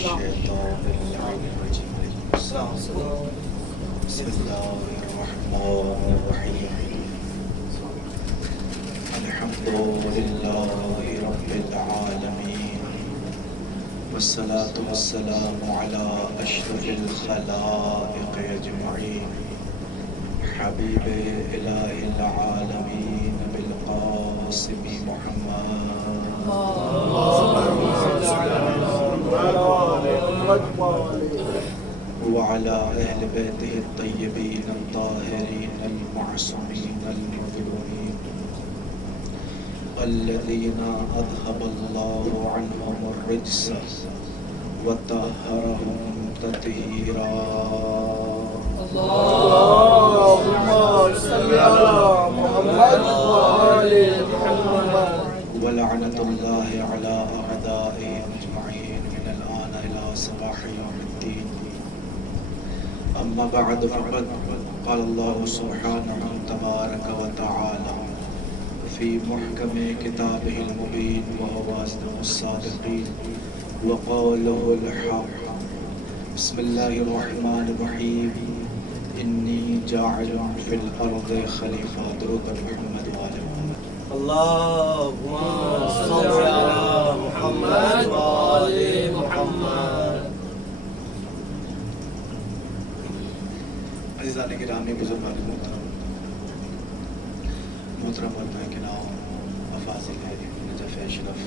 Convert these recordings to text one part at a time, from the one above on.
الشيطان الرجيم. بسم الله الرحمن الرحيم. الحمد لله رب العالمين، والصلاة والسلام على أشرف الخلائق أجمعين، حبيب إله العالمين بالقاسم محمد وعلى أهل بيته الطيبين الطاهرين المعصومين المظلومين الذين أذهب الله عنهم الرجس وطهرهم تطهيرا. اللهم صل على محمد وآل محمد. ولعنة الله على أعدائهم أجمعين من الآن إلى صباح يوم الدين. أما بعد فقد قال الله سبحانه تبارك وتعالى في محكم كتابه المبين وهو أصدق الصادقين وقوله الحق. بسم الله الرحمن الرحيم. إني جاعل في الأرض خليفة. درود محمد وآل محمد. اللهم صل على محمد وآل محمد. عزیزان گرامی، بزرگان محترم، محترم علماء کرام، افاضل نجف اشرف،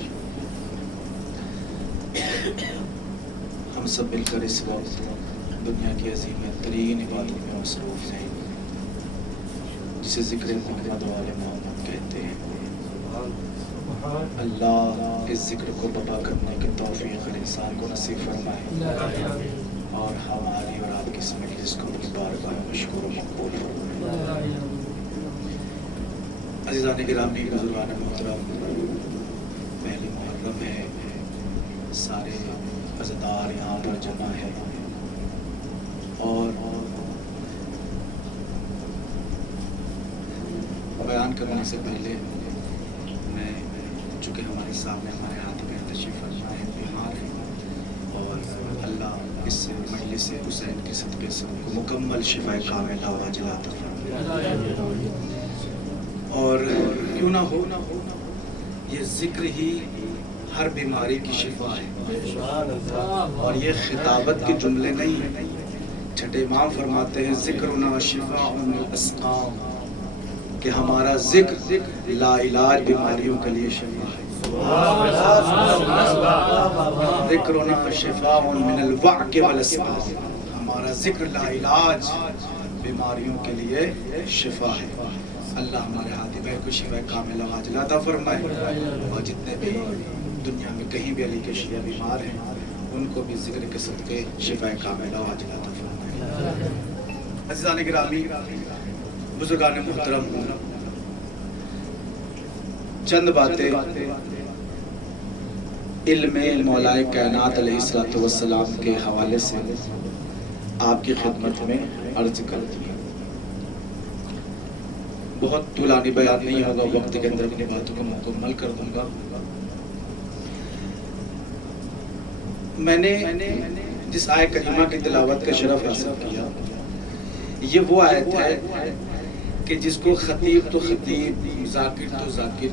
ہم سب مل کر اس وقت دنیا کی عظیم ترین عبادت میں مصروف ہیں جسے ذکر محمد و آل محمد کہتے ہیں. اللہ اس ذکر کو بپا کرنے کی توفیق ہر انسان کو نصیب فرمائے اور ہماری اور آپ کی اس مجلس کو اپنی بارگاہ میں مشکور و مقبول فرمائے. عزیزان گرامی، بزرگان محترم، پہلی محرم ہے، سارے عزادار یہاں پر جمع ہے اور بیان کرنے سے پہلے میں، چونکہ ہمارے سامنے ہمارے ہاتھ میں تشریف فرما ہے، بیمار ہے اور اللہ اس مجلس حسین کے صدقے سے ان کو مکمل شفا کاملہ عاجلہ عطا فرمائے. اور کیوں نہ ہو، یہ ذکر ہی ہر بیماری کی شفا ہے اور یہ خطابت کے جملے نہیں ہیں. چھٹے امام فرماتے ہیں ذکرنا شفاء الاسقام، کہ ہمارا ذکر لا علاج بیماریوں کے لیے شفا ہے. ذکرنا شفاء من الوعک والاسقام، ہمارا ذکر لا علاج بیماریوں کے لیے شفا ہے. اللہ ہمارے ہاتھی بھائی کو شفا کاملہ عاجلہ عطا فرمائے اور جتنے بھی دنیا میں کہیں بھی علی کے شیعہ بیمار ہیں ان کو بھی ذکر کے صدقے شفا کاملہ عاجلہ عطا فرمائے. عزیزان گرامی، بزرگان محترم، چند باتیں علم مولا کائنات علیہ السلام کے حوالے سے آپ کی خدمت میں عرض کرتی ہیں. بہت طولانی بیان نہیں ہوگا، وقت کے اندر اپنی باتوں کو مکمل کر دوں گا. میں نے جس آیت کریمہ کی تلاوت کا شرف حاصل کیا، یہ وہ آیت ہے کہ جس کو خطیب تو خطیب، ذاکر تو ذاکر،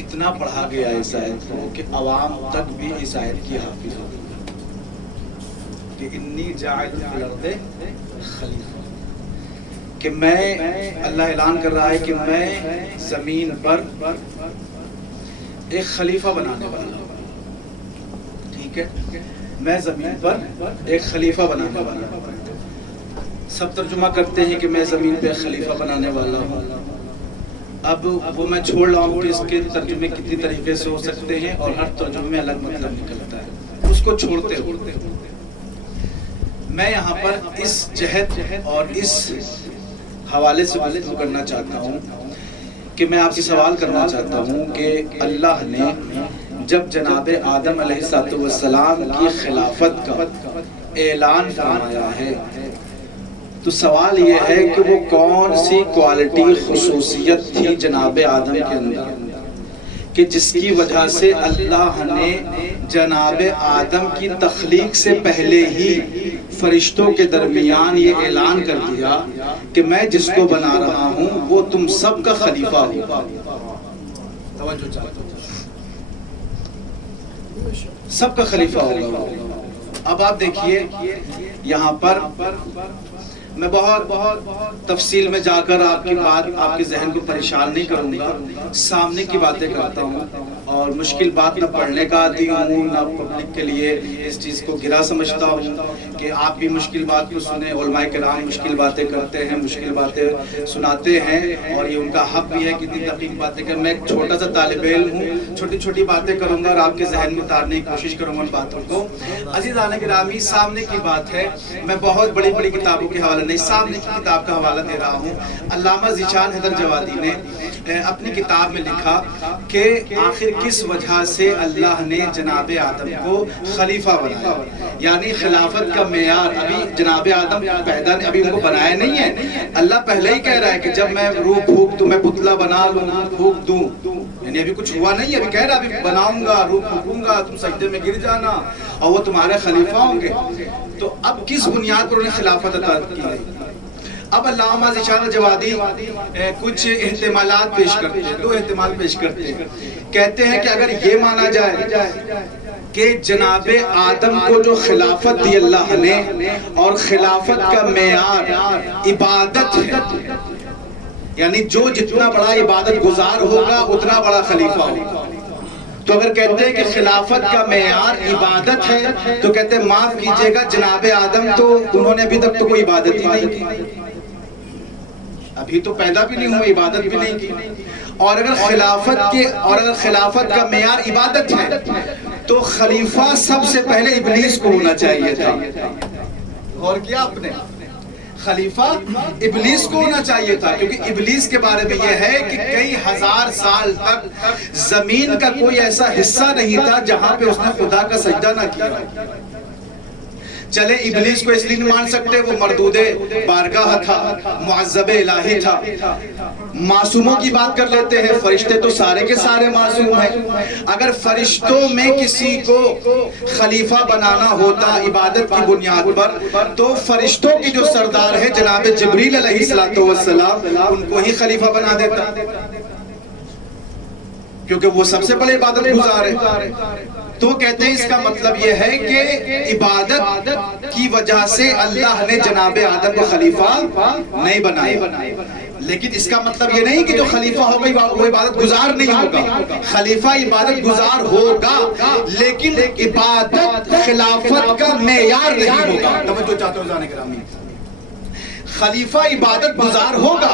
اتنا پڑھا گیا اس آیت کو کہ عوام تک بھی اس آیت کی حافظ ہو گئی کہ انی جاعل فی الارض خلیفہ، کہ میں، اللہ اعلان کر رہا ہے کہ میں زمین پر ایک خلیفہ بنانے والا ہوں. ٹھیک ہے، میں زمین پر ایک خلیفہ بنانے والا ہوں. سب ترجمہ کرتے ہیں کہ میں زمین پہ خلیفہ بنانے والا ہوں. اب وہ میں چھوڑ رہا ہوں کہ اس کے ترجمے کتنی طریقے سے ہو سکتے ہیں اور ہر ترجمے میں الگ مطلب نکلتا ہے، اس کو چھوڑتے ہوتے میں یہاں پر اس جہت اور اس حوالے سے گفتگو کرنا چاہتا ہوں کہ میں آپ سے سوال کرنا چاہتا ہوں کہ اللہ نے جب جناب آدم علیہ السلام کی خلافت کا اعلان فرمایا ہے تو سوال یہ ہے کہ وہ کون سی کوالٹی، خصوصیت تھی جناب آدم کے اندر کہ جس کی وجہ سے اللہ نے جناب آدم کی تخلیق سے پہلے ہی فرشتوں کے درمیان یہ اعلان کر دیا کہ میں جس کو بنا رہا ہوں وہ تم سب کا خلیفہ ہوگا. توجہ چاہتا ہوں, سب کا خلیفہ ہوگا. اب آپ دیکھیے یہاں پر میں بہت تفصیل میں جا کر آپ کی بات آپ کے ذہن کو پریشان نہیں کروں گا, سامنے کی باتیں کرتا ہوں اور مشکل بات نہ پڑھنے کا عادی ہوں نہ پبلک کے لیے اس چیز کو گرا سمجھتا ہوں کہ آپ بھی مشکل بات کو سنیں. علماء کرام مشکل باتیں کرتے ہیں, مشکل باتیں سناتے ہیں اور یہ ان کا حق بھی ہے کہ اتنی دقیق باتیں کریں. میں ایک چھوٹا سا طالب علم ہوں, چھوٹی چھوٹی باتیں کروں گا اور آپ کے ذہن میں اتارنے کی کوشش کروں گا ان باتوں کو. عزیزان گرامی, سامنے کی بات ہے, میں بہت بڑی بڑی کتابوں کے حوالے نہیں, سامنے کی کتاب کا حوالہ دے رہا ہوں. علامہ ذیشان حیدر جوادی نے اپنی کتاب میں لکھا کہ آخر کس وجہ سے اللہ نے جناب آدم کو خلیفہ بنایا. یعنی خلافت کا معیار ابھی جناب آدم پیدا ابھی ان کو بنایا نہیں ہے. اللہ پہلے ہی کہہ رہا ہے کہ جب میں روح پھونک دوں, میں پتلا بنا لوں, پھونک دوں, یعنی ابھی کچھ ہوا نہیں ہے. ابھی کہہ رہا ابھی بناؤں گا, روح پھونکوں گا, تم سجدے میں گر جانا اور وہ تمہارے خلیفہ ہوں گے. تو اب کس بنیاد پر انہیں خلافت عطا کی گئی؟ اب علامہ ذیشان جوادی کچھ احتمالات پیش کرتے ہیں, 2 احتمال پیش کرتے ہیں. کہتے ہیں کہ اگر یہ مانا جائے کہ جناب آدم کو جو خلافت دی اللہ نے اور خلافت کا معیار عبادت ہے, یعنی جو جتنا بڑا عبادت گزار ہوگا اتنا بڑا خلیفہ ہوگا. تو اگر کہتے ہیں کہ خلافت کا معیار عبادت ہے تو کہتے ہیں معاف کیجئے گا جناب آدم تو انہوں نے ابھی تک تو کوئی عبادت ہی نہیں کی, ابھی تو پیدا بھی نہیں ہوئے, عبادت بھی نہیں کی. اور اگر خلافت کا معیار عبادت ہے تو خلیفہ سب سے پہلے ابلیس کو ہونا چاہیے تھا. اور کیا آپ نے خلیفہ ابلیس کو ہونا چاہیے تھا, کیونکہ ابلیس کے بارے میں یہ ہے کہ کئی ہزار سال تک زمین کا کوئی ایسا حصہ نہیں تھا جہاں پہ اس نے خدا کا سجدہ نہ کیا. چلے ابلیس کو اس لیے نہیں مان سکتے, وہ مردود بارگاہ تھا, معذب الہی تھا. معصوموں کی بات کر لیتے ہیں, فرشتے تو سارے کے سارے معصوم ہیں. اگر فرشتوں میں کسی کو خلیفہ بنانا ہوتا عبادت کی بنیاد پر تو فرشتوں کی جو سردار ہے جناب جبریل علیہ السلام ان کو ہی خلیفہ بنا دیتا, کیونکہ وہ سب سے بڑے عبادت گزار ہے. تو کہتے ہیں اس کا مطلب یہ ہے کہ عبادت کی وجہ سے اللہ نے جناب آدم کو خلیفہ نہیں بنایا. لیکن اس کا مطلب یہ نہیں کہ جو خلیفہ ہوگا وہ عبادت گزار نہیں ہوگا. خلیفہ عبادت گزار ہوگا لیکن عبادت خلافت کا معیار نہیں ہوگا. توجہ چاہتے ہو جانے گرامی, خلیفہ عبادت گزار ہوگا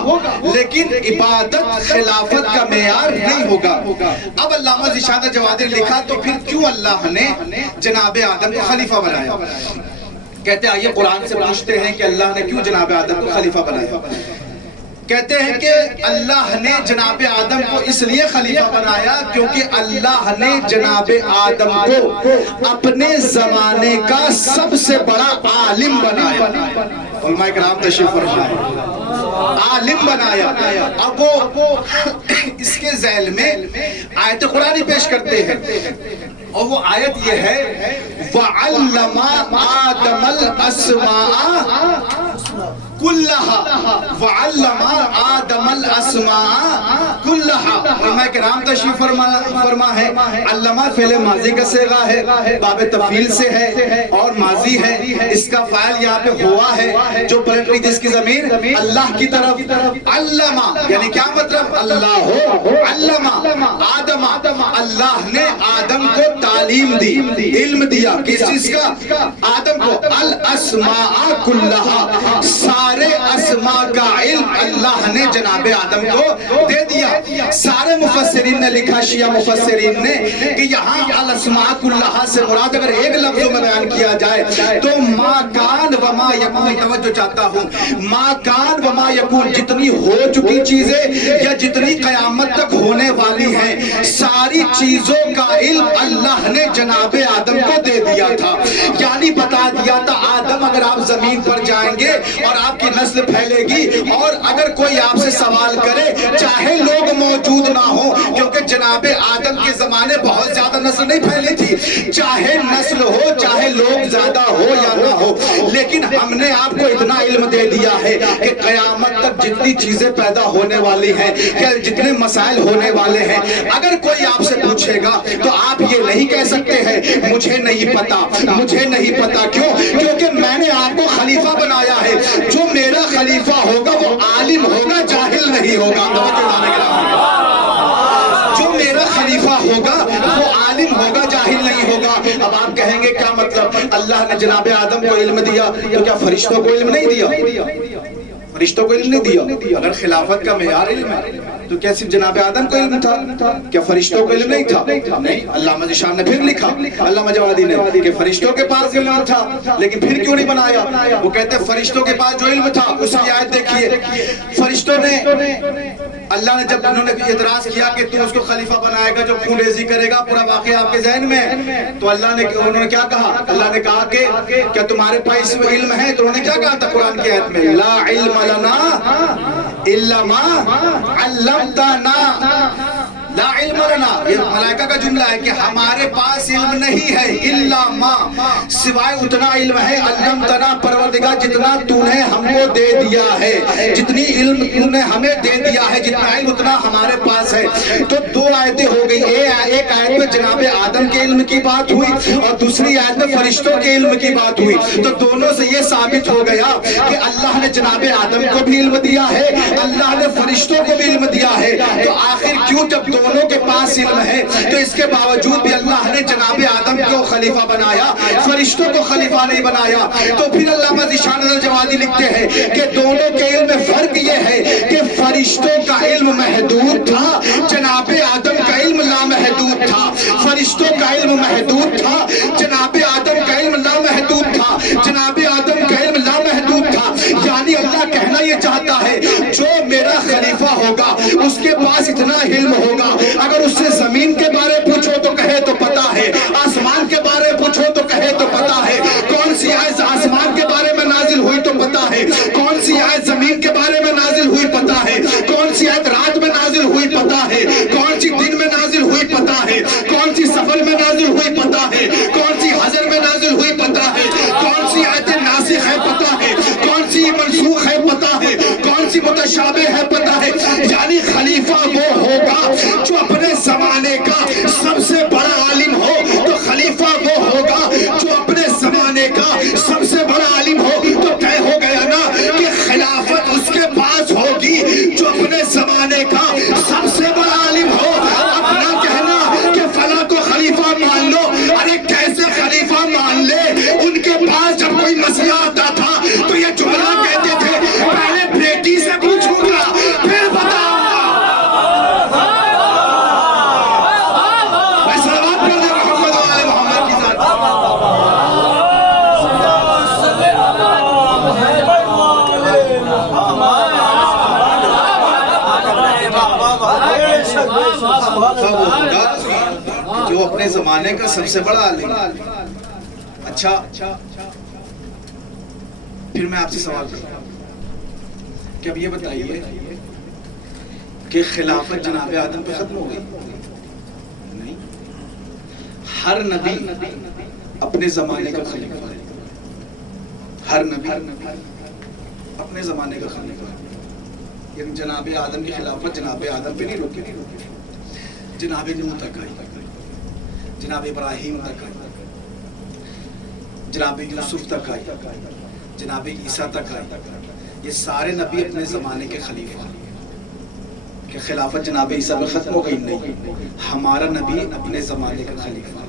لیکن عبادت خلافت کا معیار نہیں ہوگا. اب علامہ ذیشان جوادی نے لکھا تو پھر کیوں اللہ نے جناب آدم کو خلیفہ بنایا؟ کہتے ہیں آئیے قرآن سے پوچھتے ہیں کہ اللہ نے کیوں جناب آدم کو خلیفہ بنایا. کہتے ہیں کہ اللہ نے جناب آدم کو اس لیے خلیفہ بنایا کیونکہ اللہ نے جناب آدم کو اپنے زمانے کا سب سے بڑا عالم بنایا. علماء کرام تشریف فرمائے, عالم بنایا. اب وہ اس کے ذیل میں آیت قرآنی پیش کرتے ہیں اور وہ آیت یہ ہے وَعَلَّمَ آدَمَ الْأَسْمَاءَ كُلَّهَا وَعَلَّمَ آدَمَ الْأَسْمَاءَ كُلَّهَا. علماء کرام تشریف فرما ہے. علمہ فعل ماضی کا صیغہ ہے, باب تفعیل سے ہے اور ماضی ہے. اس کا فاعل یہاں پہ ہوا ہے جو پلٹ رہی جس کی ضمیر اللہ کی طرف. علمہ یعنی کیا مطلب؟ اللہ ہو. علمہ آدم, اللہ نے آدم کو تعلیم دی, علم دیا. کس چیز کا؟ آدم کو. الاسماء کلہا, سارے اسماء کا علم اللہ نے جناب آدم کو دے دیا. سارے مفسرین نے لکھا, شیعہ مفسرین نے, کہ یہاں الاسماء کلہا سے مراد اگر ایک لفظوں میں بیان کیا جائے تو ما کان و ما یکون. توجہ چاہتا ہوں, ما کان و ما یکون, جتنی ہو چکی چیزیں یا جتنی قیامت تک ہونے والی ہیں ساری چیزوں کا علم اللہ نے جناب آدم کو دے دیا تھا. یعنی بتا دیا تھا آدم اگر آپ زمین پر جائیں گے اور آپ کی نسل پھیلے گی اور اگر کوئی آپ سے سوال کرے چاہے لوگ موجود نہ ہو, کیونکہ جناب آدم کے زمانے بہت زیادہ نسل نہیں پھیلی تھی، چاہے نسل ہو چاہے لوگ زیادہ ہو یا نہ ہو، لیکن ہم نے آپ کو اتنا علم دے دیا ہے کہ قیامت تک جتنی چیزیں پیدا ہونے والی ہیں، جتنے مسائل ہونے والے ہیں، اگر کوئی آپ سے پوچھے گا تو آپ یہ نہیں کہہ سکتے ہیں مجھے نہیں پتا، مجھے نہیں پتا۔ کیوں؟ کیونکہ میں نے آپ کو خلیفہ بنایا ہے، جو میرا خلیفہ ہوگا وہ عالم ہوگا، جاہل نہیں ہوگا۔ جو میرا خلیفہ ہوگا وہ عالم ہوگا، جاہل نہیں ہوگا۔ اب آپ کہیں گے کیا مطلب؟ اللہ نے جناب آدم کو علم دیا تو کیا فرشتوں کو علم نہیں دیا؟ فرشتوں کو علم نہیں دیا؟ اگر خلافت کا معیار علم ہے تو کیا صرف جناب آدم کو علم تھا؟ کیا فرشتوں کو علم نہیں تھا؟ نہیں، علامہ ذیشان نے پھر لکھا، علامہ جوادی نے، کہ فرشتوں کے پاس علم تھا لیکن پھر کیوں نہیں بنایا؟ وہ کہتے ہیں فرشتوں کے پاس جو علم تھا اس کی آیت دیکھیے، فرشتوں نے، اللہ نے جب انہوں نے اعتراض کیا کہ تم اس کو خلیفہ بنائے گا جو خون ریزی کرے گا، پورا واقعہ آپ کے ذہن میں ہے، تو انہوں نے کیا کہا؟ اللہ نے کہا کہ کیا تمہارے پاس علم ہے؟ تو انہوں نے کیا کہا تھا قرآن کی آیت میں؟ لا علم لنا الا ما علمتنا، لا علم لنا، یہ ملائکہ کا جملہ ہے کہ ہمارے پاس علم نہیں ہے، الا ما، سوائے اتنا علم ہے، علمتنا پروردگار جتنا تو نے ہم کو دے دیا ہے، جتنی علم تو نے ہمیں دے دیا ہے، جتنا علم اتنا ہمارے پاس ہے۔ تو دو آیتیں ہو گئی، ایک آیت میں جناب آدم کے علم کی بات ہوئی اور دوسری آیت میں فرشتوں کے علم کی بات ہوئی، تو دونوں سے یہ ثابت ہو گیا کہ اللہ نے جناب آدم کو بھی علم دیا ہے، اللہ نے فرشتوں کو بھی علم دیا ہے۔ تو آخر کیوں جب دونوں کے پاس علم ہے تو اس کے باوجود بھی اللہ نے جناب آدم کو خلیفہ بنایا، فرشتوں کو خلیفہ نہیں بنایا؟ تو پھر علامہ ذیشان الجوادی لکھتے ہیں کہ دونوں کے علم میں فرق یہ ہے کہ فرشتوں کا علم محدود تھا، جناب آدم کا علم لامحدود تھا۔ فرشتوں کا علم محدود تھا، جناب آدم کا علم لامحدود تھا، جناب آدم کا علم لامحدود تھا۔ یعنی اللہ کہنا یہ چاہتا ہے جو میرا خلیفہ ہوگا اس کے پاس اتنا علم ہوگا، اگر اس سے زمین کے بارے پوچھو تو کہے تو پتا ہے، آسمان کے بارے پوچھو تو کہے تو پتا ہے، کون سی آیت آسمان کے بارے میں نازل ہوئی تو پتا ہے، کون سی آیت زمین کے بارے میں نازل ہوئی پتا ہے، کون سی آیت رات میں نازل ہوئی پتا ہے، کون سی دن میں نازل ہوئی پتا ہے، کون سی سفر میں نازل ہوئی پتا ہے، کون سی حضر میں نازل ہوئی پتا ہے، کون سی آیت ناسخ ہے پتا ہے، کون سی منسوخ ہے پتا ہے، کون سی متشابہ ہے پتا ہے۔ یعنی خلیفہ وہ ہوگا جو اپنے زمانے کا سب سے بڑا عالم ہو، تو خلیفہ وہ ہوگا جو اپنے زمانے کا سب سے بڑا عالم ہو۔ تو طے ہو گیا نا کہ خلافت اس کے پاس ہوگی جو اپنے زمانے کا سب سے بڑا عالم ہو۔ اب نہ کہنا کہ فلاں کو خلیفہ مان لو، ارے کیسے خلیفہ مان لے؟ ان کے پاس جب کوئی مسئلہ آتا تھا تو یہ جملہ کہتے تھے پہلے بیٹی سے پوچھوں گا پھر بتاؤں گا۔ میں صلوات پڑھ دے محمد و آل محمد کی ذات۔ جو اپنے زمانے کا سب سے بڑا عالم۔ اچھا پھر میں آپ سے سوال کرتا ہوں کہ اب یہ بتائیے کہ خلافت جناب آدم پہ ختم ہو گئی؟ نہیں، ہر نبی اپنے زمانے کا خلیفہ ہے، ہر نبی اپنے زمانے کا خلیفہ ہے۔ یعنی جناب آدم کی خلافت جناب آدم پہ نہیں روکی، جناب نوح تک آئی، جناب ابراہیم تک آئی، جناب یوسف تک آئی، جناب عیسیٰ تک آئی۔ یہ سارے نبی اپنے زمانے کے خلیفہ ہیں۔ کہ خلافت جناب عیسیٰ میں ختم ہو گئی؟ نہیں، ہمارا نبی اپنے زمانے کا خلیفہ۔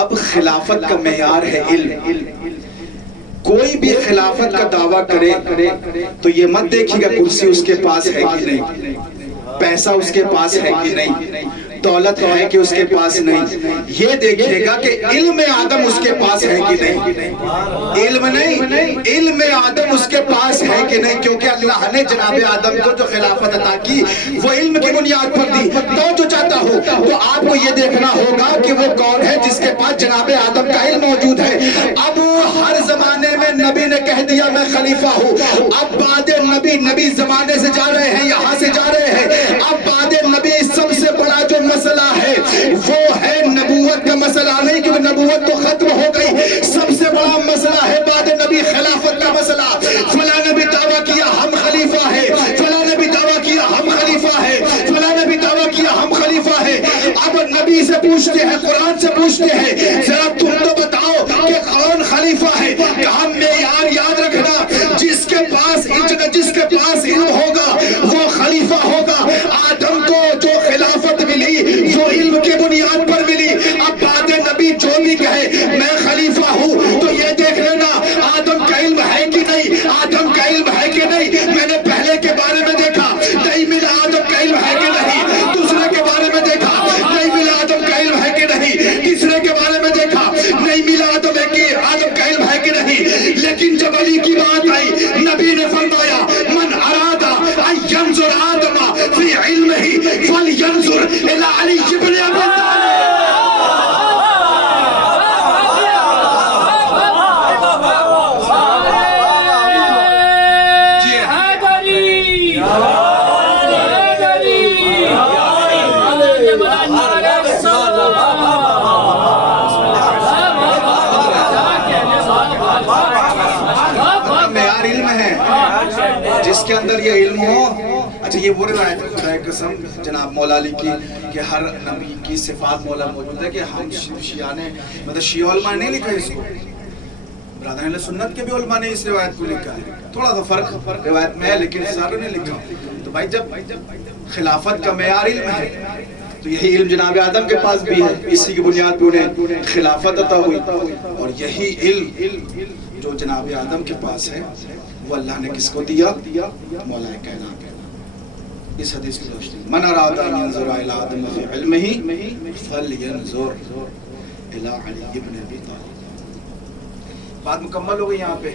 اب خلافت کا معیار ہے علم۔ کوئی بھی خلافت کا دعویٰ کرے تو یہ مت دیکھیے گا کرسی اس کے پاس ہے کہ نہیں، پیسہ اس کے پاس ہے کہ نہیں، دولت ہے کہ اس کے پاس نہیں، یہ دیکھیے گا کہ علم آدم اس کے پاس ہے کہ نہیں۔ علم نہیں، علم آدم اس کے پاس ہے کہ نہیں، کیونکہ اللہ نے جناب آدم کو جو خلافت عطا کی وہ علم کی بنیاد پر دی۔ تو جو چاہتا ہو تو آپ کو یہ دیکھنا ہوگا کہ وہ کون ہے جس کے پاس جناب آدم کا علم موجود ہے۔ اب ہر زمانے میں نبی نے کہہ دیا میں خلیفہ ہوں، اب بعد نبی زمانے سے جا رہے ہیں، یہاں سے جا رہے ہیں، اب بعد نبی سب سے نبوت تو ختم ہو گئی، سب سے بڑا مسئلہ ہے بعد نبی خلافت کا مسئلہ. فلاں نبی دعویٰ کیا ہم خلیفہ ہے، فلاں نبی دعویٰ کیا ہم خلیفہ ہے، فلاں نبی دعویٰ کیا ہم خلیفہ ہے. اب نبی سے پوچھتے ہیں، قرآن سے پوچھتے ہیں، ذرا تم تو بتاؤ کہ کون خلیفہ ہے. کہا معیار یاد رکھنا، جس کے پاس علم ہوگا وہ خلیفہ ہوگا. آدم کو جو خلافت ملی وہ علم کے بنیاد پر ملی. اب بعد نبی جو بھی کہے میں خلیفہ ہوں تو یہ دیکھ لینا آدم کا علم ہے کہ نہیں، آدم کا علم ہے کہ نہیں. میں نے پہلے کے بارے میں دیکھا نہیں ملا آدم کا علم ہے کہ نہیں، دوسرے کے بارے میں دیکھا نہیں ملا آدم کا علم ہے کہ نہیں، تیسرے کے بارے میں دیکھا نہیں ملا آدم کا علم ہے کہ نہیں. لیکن جب علی کی بات آئی نبی نے فرمایا من ارادہ ان ینظر آدم فی علمہ فلینظر الی علی ابن ابی طالب. جس کے اندر یہ علم ہو. اچھا یہ وہ روایت ہے خدا قسم جناب مولا علی کی کہ ہر نبی کی صفات مولا موجود ہے، کہ ہم شیعہ نے مطلب شیعہ علماء نے نہیں لکھا اس کو، برادران اہل سنت کے بھی علماء نے اس روایت کو لکھا ہے. تھوڑا سا فرق روایت میں ہے لیکن سارے نے لکھا. تو بھائی جب خلافت کا معیار علم ہے تو یہی علم جناب آدم کے پاس بھی ہے، اسی کی بنیاد پہ انہیں خلافت عطا ہوئی. اور یہی علم جو جناب آدم کے پاس ہے وہ اللہ نے کس کو دیا؟ مولا کائنات. اس حدیث کی روشنی من اراد ان ينظر الى آدم فی علمہ فلینظر الى علی ابن ابی طالب. بات مکمل ہو گئی یہاں پہ.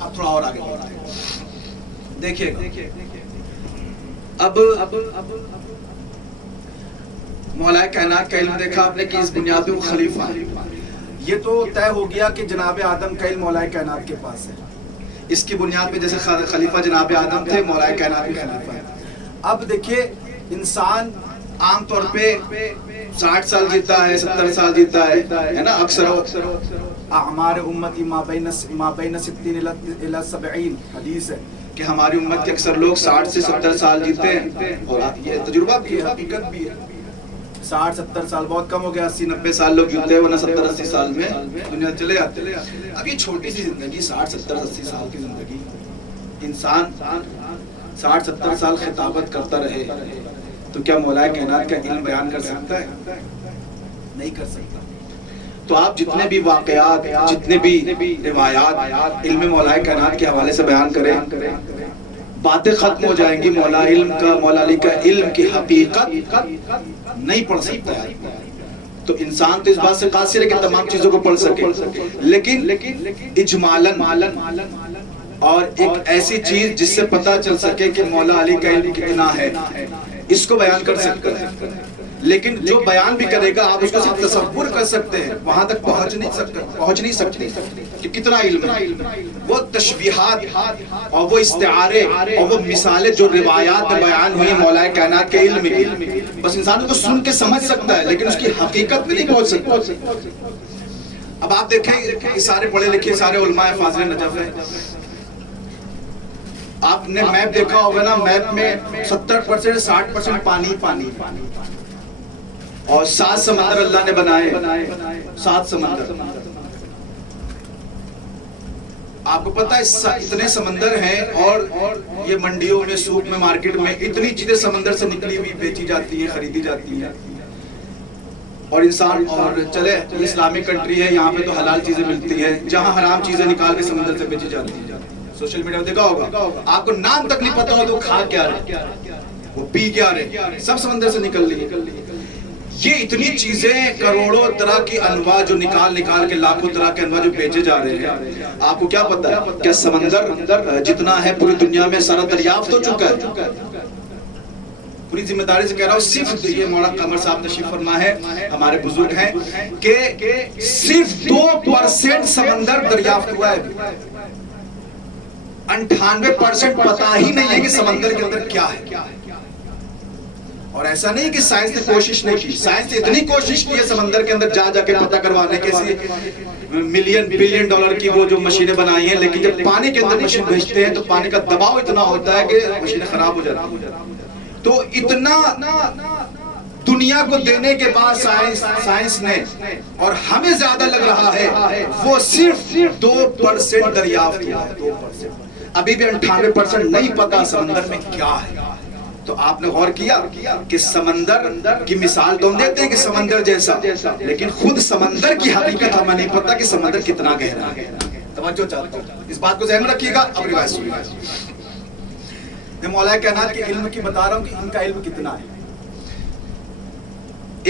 اب تھوڑا اور آگے بڑھتے ہیں. دیکھیے اب مولا کائنات کا علم دیکھا آپ نے کہ اس بنیاد پہ خلیفہ ہے. یہ تو طے ہو گیا کہ جناب آدم کا علم مولا کائنات کے پاس ہے. اس کی بنیاد پہ جیسے خلیفہ جناب آدم تھے مولا کائنات بھی خلیفہ ہے. اب دیکھیں انسان عام طور پہ 60 سال جیتا ہے، 70 سال جیتا ہے نا. اکثر اعمار امتی ما بین 60 الی 70 حدیث ہے کہ ہماری امت کے اکثر لوگ 60 سے 70 سال جیتے ہیں. اور یہ تجربہ بھی ہے، حقیقت بھی ہے. 60-70 سال بہت کم ہو گیا، 80-90 سال لوگ جیتے ہیں، ورنہ 70-80 سال میں دنیا چلے جاتے ہیں. اب یہ چھوٹی سی زندگی 60-70-80 سال کی زندگی، انسان 60-70 سال خطابت کرتا رہے تو کیا مولا کائنات کا علم بیان کر سکتا ہے؟ نہیں کر سکتا. تو آپ جتنے بھی واقعات، جتنے بھی روایات علم مولا کائنات کے حوالے سے بیان کریں باتیں ختم ہو جائیں گی. مولا علی کا علم کی حقیقت نہیں پڑھ سکتا ہے. تو انسان تو اس بات سے قاصر ہے کہ تمام چیزوں کو پڑھ سکے، لیکن اجمالاً اور ایک ایسی چیز جس سے پتہ چل سکے کہ مولا علی کا علم کتنا ہے اس کو بیان کر سکتا ہے. لیکن جو بیان بھی کرے گا آپ اس کو صرف تصور کر سکتے ہیں، وہاں تک پہنچ نہیں سکتے کہ کتنا علم ہے. وہ تشبیہات اور وہ استعارے اور وہ مثالیں جو روایات میں بیان ہوئی مولا کائنات کے علم میں، بس انسان کو سن کے سمجھ سکتا ہے لیکن اس کی حقیقت میں نہیں پہنچ سکتا. اب آپ دیکھیں یہ سارے پڑھے لکھے سارے علماء فاضل نجف ہیں. آپ نے میپ دیکھا ہوگا نا، میپ میں 70% 60% پانی اور 7 سمندر اللہ نے بنائے. 7 سمندر. آپ کو پتا ہے اتنے سمندر ہیں اور یہ منڈیوں میں، سوق میں، مارکیٹ میں اتنی چیزیں سمندر سے نکلی ہوئی بیچی جاتی ہیں، خریدی جاتی ہیں. اور انسان اور چلے اسلامک کنٹری ہے، یہاں پہ تو حلال چیزیں ملتی ہیں، جہاں حرام چیزیں نکال کے سمندر سے بیچی جاتی ہیں. سوشل میڈیا دیکھا ہوگا، آپ کو نام تک نہیں پتا ہو تو کھا کیا رہے، وہ پی کیا رہے، سب سمندر سے نکل لی. یہ اتنی چیزیں کروڑوں طرح کی انواع جو نکال کے لاکھوں طرح کے انواع جو بیچے جا رہے ہیں. آپ کو کیا پتا ہے کہ سمندر جتنا ہے پوری دنیا میں سارا دریافت ہو چکا ہے. پوری ذمہ داری سے کہہ رہا ہوں، صرف یہ مولانا قمر صاحب تشریف فرما ہے، ہمارے بزرگ ہیں، کہ صرف 2% سمندر دریافت ہوا ہے. 98% پتا ہی نہیں ہے کہ سمندر کے اندر کیا ہے. اور ایسا نہیں کہ سائنس نے کوشش نہیں کی، سائنس نے اتنی کوشش کی ہے سمندر کے اندر جا کے پتہ کروانے کے، ملین بلین ڈالر کی وہ جو مشینیں بنائی ہیں، لیکن جب پانی کے اندر مشین بھیجتے ہیں تو پانی کا دباؤ اتنا ہوتا ہے کہ مشینیں خراب ہو جاتی ہیں۔ تو اتنا دنیا کو دینے کے بعد سائنس نے، اور ہمیں زیادہ لگ رہا ہے، وہ صرف 2% دریافت ہوا ہے، 2%۔ ابھی بھی 98% نہیں پتا سمندر میں کیا ہے۔ تو آپ نے غور کیا کہ سمندر کی مثال تو ہم دیتے ہیں کہ سمندر جیسا، لیکن خود سمندر کی حقیقت ہمیں نہیں پتا کہ سمندر کتنا گہرا ہے۔ توجہ چاہتا ہوں، اس بات کو ذہن میں رکھیے گا۔ اب روایت سنیے، میں مولا کائنات کے علم کی بتا رہا ہوں کہ ان کا علم کتنا ہے۔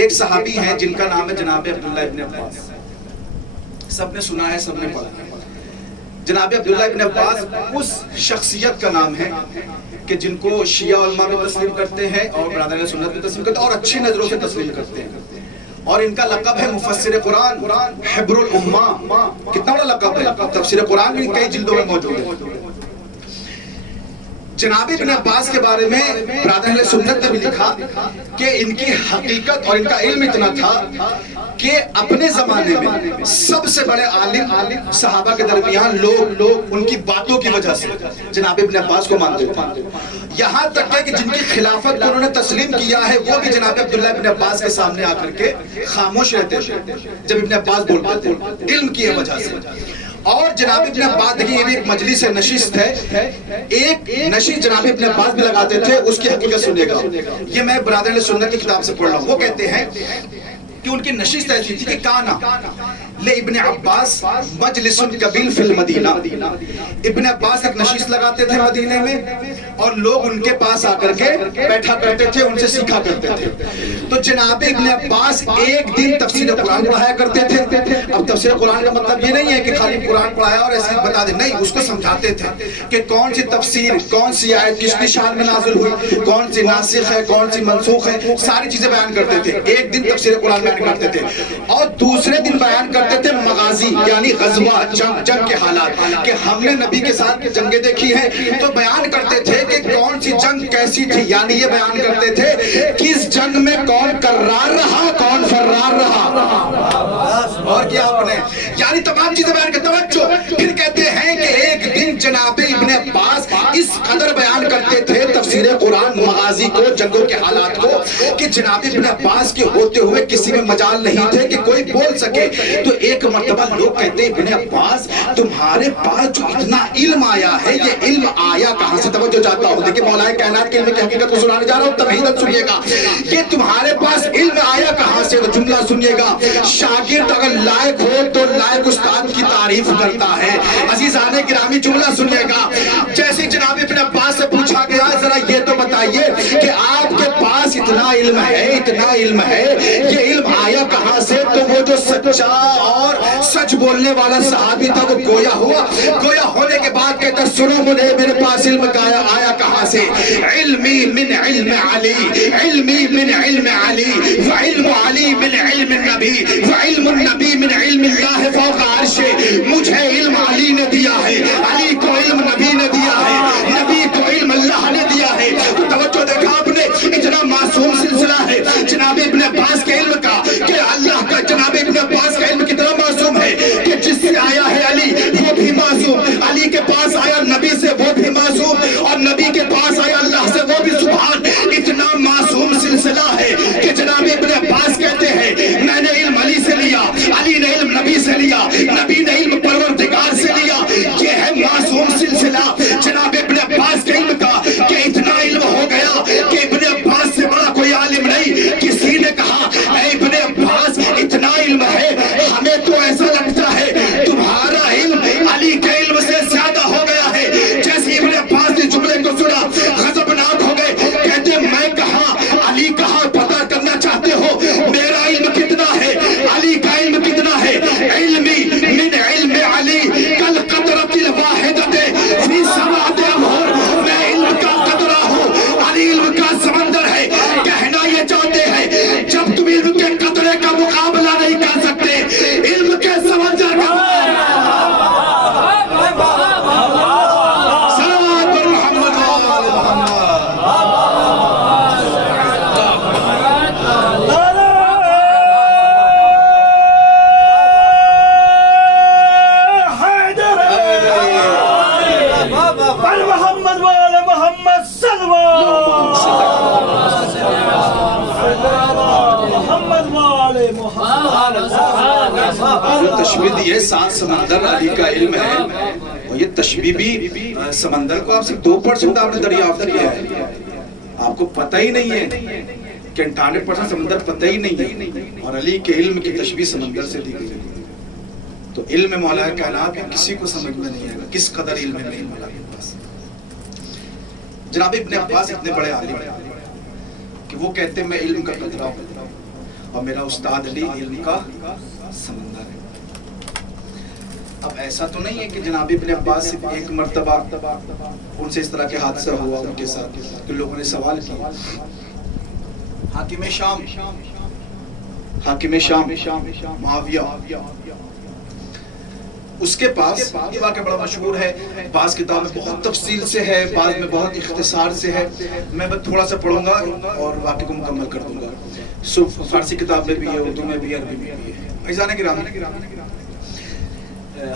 ایک صحابی ہیں جن کا نام ہے جناب عبداللہ ابن عباس، سب نے سنا ہے، سب نے پڑھا ہے۔ جناب عبداللہ ابن عباس اس شخصیت کا نام ہے کہ جن کو شیعہ علماء بھی تسلیم کرتے ہیں اور برادران سنت بھی تسلیم کرتے ہیں اور اچھی نظروں سے تسلیم کرتے ہیں، اور ان کا لقب ہے مفسر قرآن، حبر الامہ۔ کتنا بڑا لقب ہے، تفسیر قرآن بھی کئی جلدوں میں موجود ہے۔ جناب ابن عباس کے بارے میں برادران سنت نے بھی لکھا کہ ان کی حقیقت اور ان کا علم اتنا تھا کہ اپنے زمانے میں سب سے بڑے عالم صحابہ کے درمیان لوگ ان کی باتوں کی وجہ سے جناب ابن عباس کو مانتے تھے، یہاں تک کہ جن کی خلافت کو انہوں نے تسلیم کیا ہے وہ بھی جناب عبداللہ ابن عباس کے سامنے آ کر کے خاموش رہتے تھے جب ابن عباس بولتے تھے، علم کی وجہ سے۔ اور جناب ابن عباس دیکھیں، یہ ایک مجلس نشست ہے، ایک نشست جناب ابن عباس بھی لگاتے تھے، اس کی حقیقت سنیے گا۔ یہ میں برادران سنت کی کتاب سے پڑھ رہا ہوں، وہ کہتے ہیں کہ ان کی نشست ایسی تھی کہ کانا لابن عباس مجلس قبیل فی المدینہ، ابن عباس ایک نشست لگاتے تھے مدینے میں اور لوگ ان کے پاس آ کر کے بیٹھا کرتے تھے، ان سے سیکھا کرتے تھے۔ تو جناب ابن عباس ایک دن تفسیر قرآن پڑھایا کرتے تھے۔ اب تفسیر قرآن کا مطلب یہ نہیں ہے کہ خالی قرآن پڑھایا اور ایسے بتا دیں، نہیں، اس کو سمجھاتے تھے کہ کون سی تفسیر، کون سی آیت کس کی شان میں نازل ہوئی، کون سی ناسخ ہے، کون سی منسوخ ہے، ساری چیزیں بیان کرتے تھے۔ ایک دن تفسیر قرآن بیان کرتے تھے اور دوسرے دن بیان کرتے تھے مغازی، یعنی غزوہ، جنگ کے حالات، کہ ہم نے نبی کے ساتھ جنگیں دیکھی ہیں، تو بیان کرتے تھے کہ کون سی جنگ کیسی تھی، یعنی یہ بیان کرتے تھے کس جنگ میں کون کرار رہا، کون فرار رہا، اور کیا آپ نے، یعنی تمام چیزیں بیان کرتے ہیں۔ پھر کہتے ہیں کہ ایک دن جناب ابن عباس اس قدر بیان کرتے تھے تفسیر قرآن، مغازی کو، جنگوں کے حالات کو، کہ جناب ابن عباس کے ہوتے ہوئے کسی میں مجال نہیں تھے کہ کوئی بول سکے۔ تو ایک مرتبہ لوگ کہتے ہیں ابن عباس تمہارے پاس جو اتنا علم آیا ہے، یہ علم آیا کہاں سے؟ توجہ چاہتا ہوں، دیکھیں مولا کائنات کے علم کی حقیقت کو سنانے جا رہا ہوں، تمہیداً سنیے گا، یہ تمہارے پاس علم آیا کہاں سے؟ تو جملہ سنیے گا، شاگرد اگر لائق ہو تو لائق استاد کی تعریف کرتا ہے۔ عزیزان گرامی جملہ سنیے گا، جیسے جناب ابن عباس سے پوچھا گیا ذرا یہ تو بتائیے کہ آپ کے پاس اتنا علم ہے، اتنا علم ہے، یہ علم آیا کہاں سے؟ تو وہ جو سچا اور سچ بولنے والا صحابی تھا وہ گویا ہوا، گویا ہونے کے بعد کہتا سنو مجھے، میرے پاس علم آیا کہاں سے؟ علمی من علم علی، علمی من علم علی، وعلم علی من علم النبی، وعلم النبی من علم اللہ فوق عرش۔ مجھے علم علی نے دیا ہے، علی کو علم نبی نے دیا ہے، نبی کو علم اللہ نے دیا ہے۔ تو توجہ دیکھا آپ نے، اتنا معصوم سلسلہ ہے جناب ابن عباس کے علم کا کہ اللہ کا، جناب ابن عباس کا علم کتنا معصوم ہے کہ جس سے آیا ہے علی وہ بھی معصوم، علی کے پاس آیا نبی سے وہ بھی معصوم، اور نبی کے پاس آیا اللہ سے وہ بھی سبحان۔ اتنا معصوم سلسلہ ہے کہ جناب ابن عباس کہتے ہیں میں نے علم علی سے لیا، علی نے علم نبی سے لیا، نبی نے علم پروردگار جو تشبیہ دی ہے 7 سمندر علی کا علم ہے، اور یہ تشبیہ بھی سمندر کو آپ صرف 2% آپ نے دریافت کیا ہے، آپ کو پتہ ہی نہیں ہے کہ 98% سمندر پتہ ہی نہیں ہے، اور علی کے علم کی تشبیہ سمندر سے دی گئی ہے۔ تو علم مولا کائنات کسی کو سمجھ میں نہیں آئے گا کس قدر علم ہے مولا کے پاس۔ جناب ابن عباس اتنے بڑے عالم ہیں کہ وہ کہتے ہیں میں علم کا قطرہ ہوں اور میرا استاد علی علم کا سمندر ہے۔ اب ایسا تو نہیں ہے کہ جناب ابن عباس صرف ایک مرتبہ ان سے اس طرح کے حادثہ ہوا ان کے ساتھ کہ لوگوں نے سوال کیا۔ حاکم شام معاویہ، اس کے پاس یہ واقعہ بڑا مشہور ہے، بعض کتاب میں بہت تفصیل سے ہے، بعض میں بہت اختصار سے ہے، میں بس تھوڑا سا پڑھوں گا اور واقعے کو مکمل کر دوں گا۔ فارسی کتاب میں بھی ہے، اردو میں بھی ہے، عربی میں بھی ہے۔ عزیزان گرامی،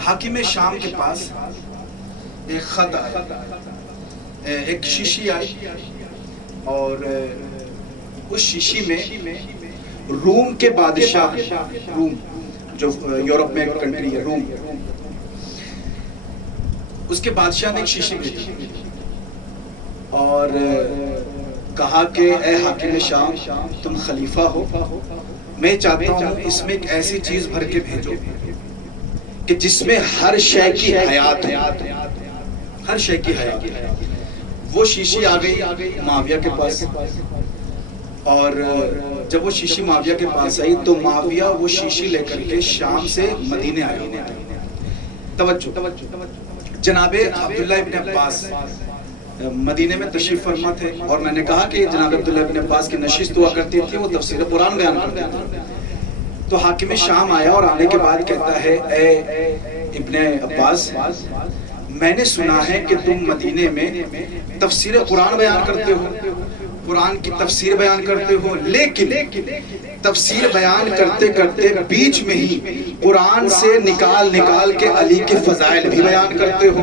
حاکم شام کے پاس ایک خط آیا، ایک شیشی آئی، اور اس شیشی میں روم کے بادشاہ، روم جو یورپ میں ایک کنٹری ہے، روم، اس کے بادشاہ نے ایک شیشی بھیجی اور کہا کہ اے حاکم شام تم خلیفہ ہو، میں چاہتا ہوں اس میں ایک ایسی چیز بھر کے بھیجو کہ جس میں ہر شے کی حیات ہے، ہر شے کی حیات ہے۔ وہ شیشی آ گئی معاویہ کے پاس، اور جب وہ شیشی معاویہ کے پاس آئی تو معاویہ وہ شیشی لے کر کے شام سے مدینے آئے۔ توجہ، جناب عبداللہ ابن عباس مدینے میں تشریف فرما تھے، اور میں نے کہا کہ جناب عبداللہ ابن عباس کی نشست ہوا کرتی تھی، وہ تفسیر قرآن بیان کرتے تھے۔ تو حاکم شام آیا اور آنے کے بعد کہتا ہے اے ابن عباس، میں نے سنا ہے کہ تم مدینے میں تفسیر قرآن بیان کرتے ہو، قرآن کی تفسیر بیان کرتے ہو، لیکن تفسیر بیان کرتے کرتے بیچ میں ہی قرآن سے نکال کے علی کے فضائل بھی بیان کرتے ہو۔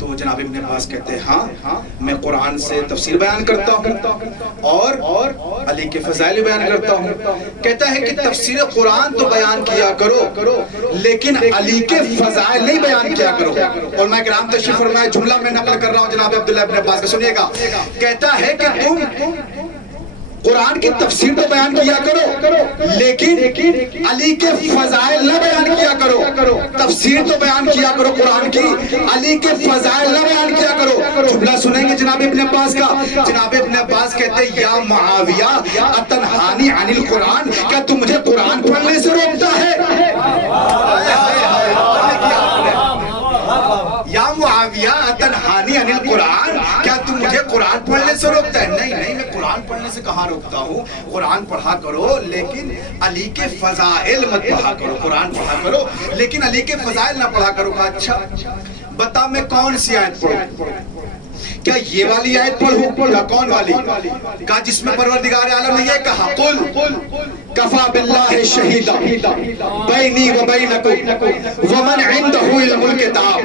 تو جناب ابن عباس کہتے ہیں ہاں میں قرآن سے تفسیر بیان کرتا ہوں اور علی کے فضائل بیان کرتا ہوں۔ کہتا ہے کہ تفسیر قرآن تو بیان کیا کرو لیکن علی کے فضائل نہیں بیان کیا کرو۔ اور میں کرام تشریف فرمائے جملہ میں نقل کر رہا ہوں جناب عبداللہ ابن عباس کا، سنیے گا۔ کہتا ہے کہ تم قرآن کی تفسیر تو بیان کیا کرو لیکن علی کے فضائل نہ بیان کیا کرو، تفسیر تو بیان کیا کرو قرآن کی، علی کے فضائل نہ بیان کیا کرو۔ جملہ سنیں گے جناب ابن عباس کا۔ جناب ابن عباس کہتے ہیں یا معاویہ اتنہانی عن القرآن، کیا تم مجھے قرآن پڑھنے سے روکتا ہے؟ یا معاویہ اتنہانی عن القرآن، کیا تم مجھے قرآن پڑھنے سے روکتا ہے؟ نہیں، میں قرآن پڑھنے سے کہاں روکتا ہوں، قرآن پڑھا کرو لیکن علی کے فضائل مت پڑھا کرو، قرآن پڑھا کرو لیکن علی کے فضائل نہ پڑھا کرو۔ اچھا بتا میں کون سی آیت پڑھوں؟ کیا یہ والی آیت پڑھوں؟ کیا کون والی؟ کہا جس میں پروردگار عالم نے یہ کہا قل کفا باللہ شہیدا بینی و بینکم ومن عندہ علم الکتاب،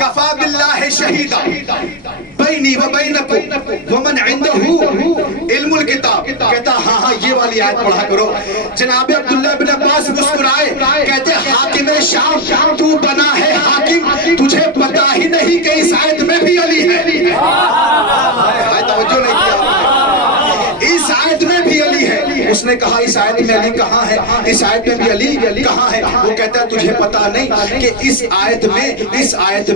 کفا باللہ شہیدا بینی و بینکم ومن عندہ علم الکتاب۔ کہتا ہاں یہ والی آیت پڑھا کرو۔ جناب عبداللہ بن عباس مسکرائے، کہتے حاکم شام تو بنا ہے حاکم، تجھے پتا ہی نہیں کہ اس آیت میں بھی علی ہے۔ توجہ نہیں کیا، اس آیت میں بھی علی ہے۔ اس نے کہا اس آیت میں علی کہاں ہے، اس آیت میں بھی علی کہاں ہے؟ وہ کہتا ہے تجھے پتا نہیں کہ اس آیت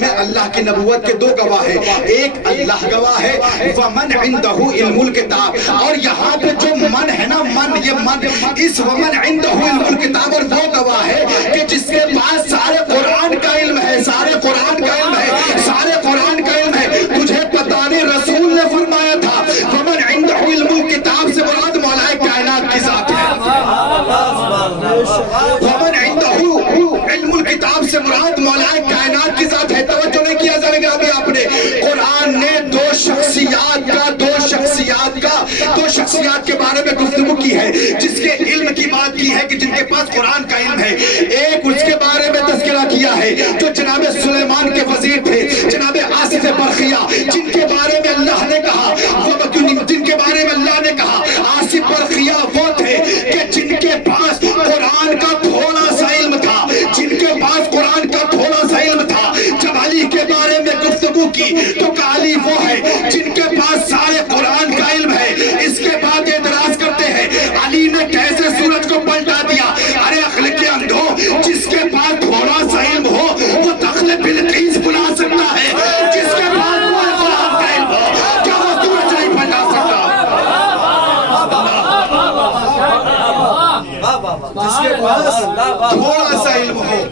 میں اللہ کی نبوت کے 2 گواہ ہیں، ایک اللہ گواہ ہے ومن عندہ علم الکتاب، اور یہاں پہ جو من ہے نا، یہ من اس ومن عندہ علم الکتاب، اور وہ گواہ ہے کہ جس کے پاس سارے قرآن کا علم ہے، سارے قرآن کا علم ہے، سارے قرآن کا علم ہے۔ تجھے پتا نہیں رسول نے فرمایا تھا ومن عندہ علم الکتاب سے مراد مولا کائنات کی ذات ہے، ومن عندہ علم الکتاب سے مراد مولا کائنات کی ذات ہے۔ توجہ نہیں کیا ذرا ابھی آپ نے، قرآن نے دو شخصیات کے بارے میں گفتگو کی ہے، جس کے علم کی بات کی ہے کہ جن کے پاس قرآن کا علم ہے۔ ایک اس کے بارے میں تذکرہ کیا ہے جو جناب سلیمان کے وزیر تھے، جناب آصف برخیہ، جن کے بارے میں اللہ نے کہا آصف برخیہ وہ تھے تو علی وہ ہے جن کے پاس سارے قرآن کا علم ہے. اس کے بعد اعتراض کرتے ہیں علی نے کیسے سورج کو پلٹا دیا. ارے عقل کے اندھو، جس کے پاس تھوڑا سا علم ہو وہ تخت بلقیس بلا سکتا ہے. جس کے پاس کوئی قرآن کا علم ہو کیا وہ سورج نہیں پلٹا سکتا؟ جس کے پاس تھوڑا سا علم ہو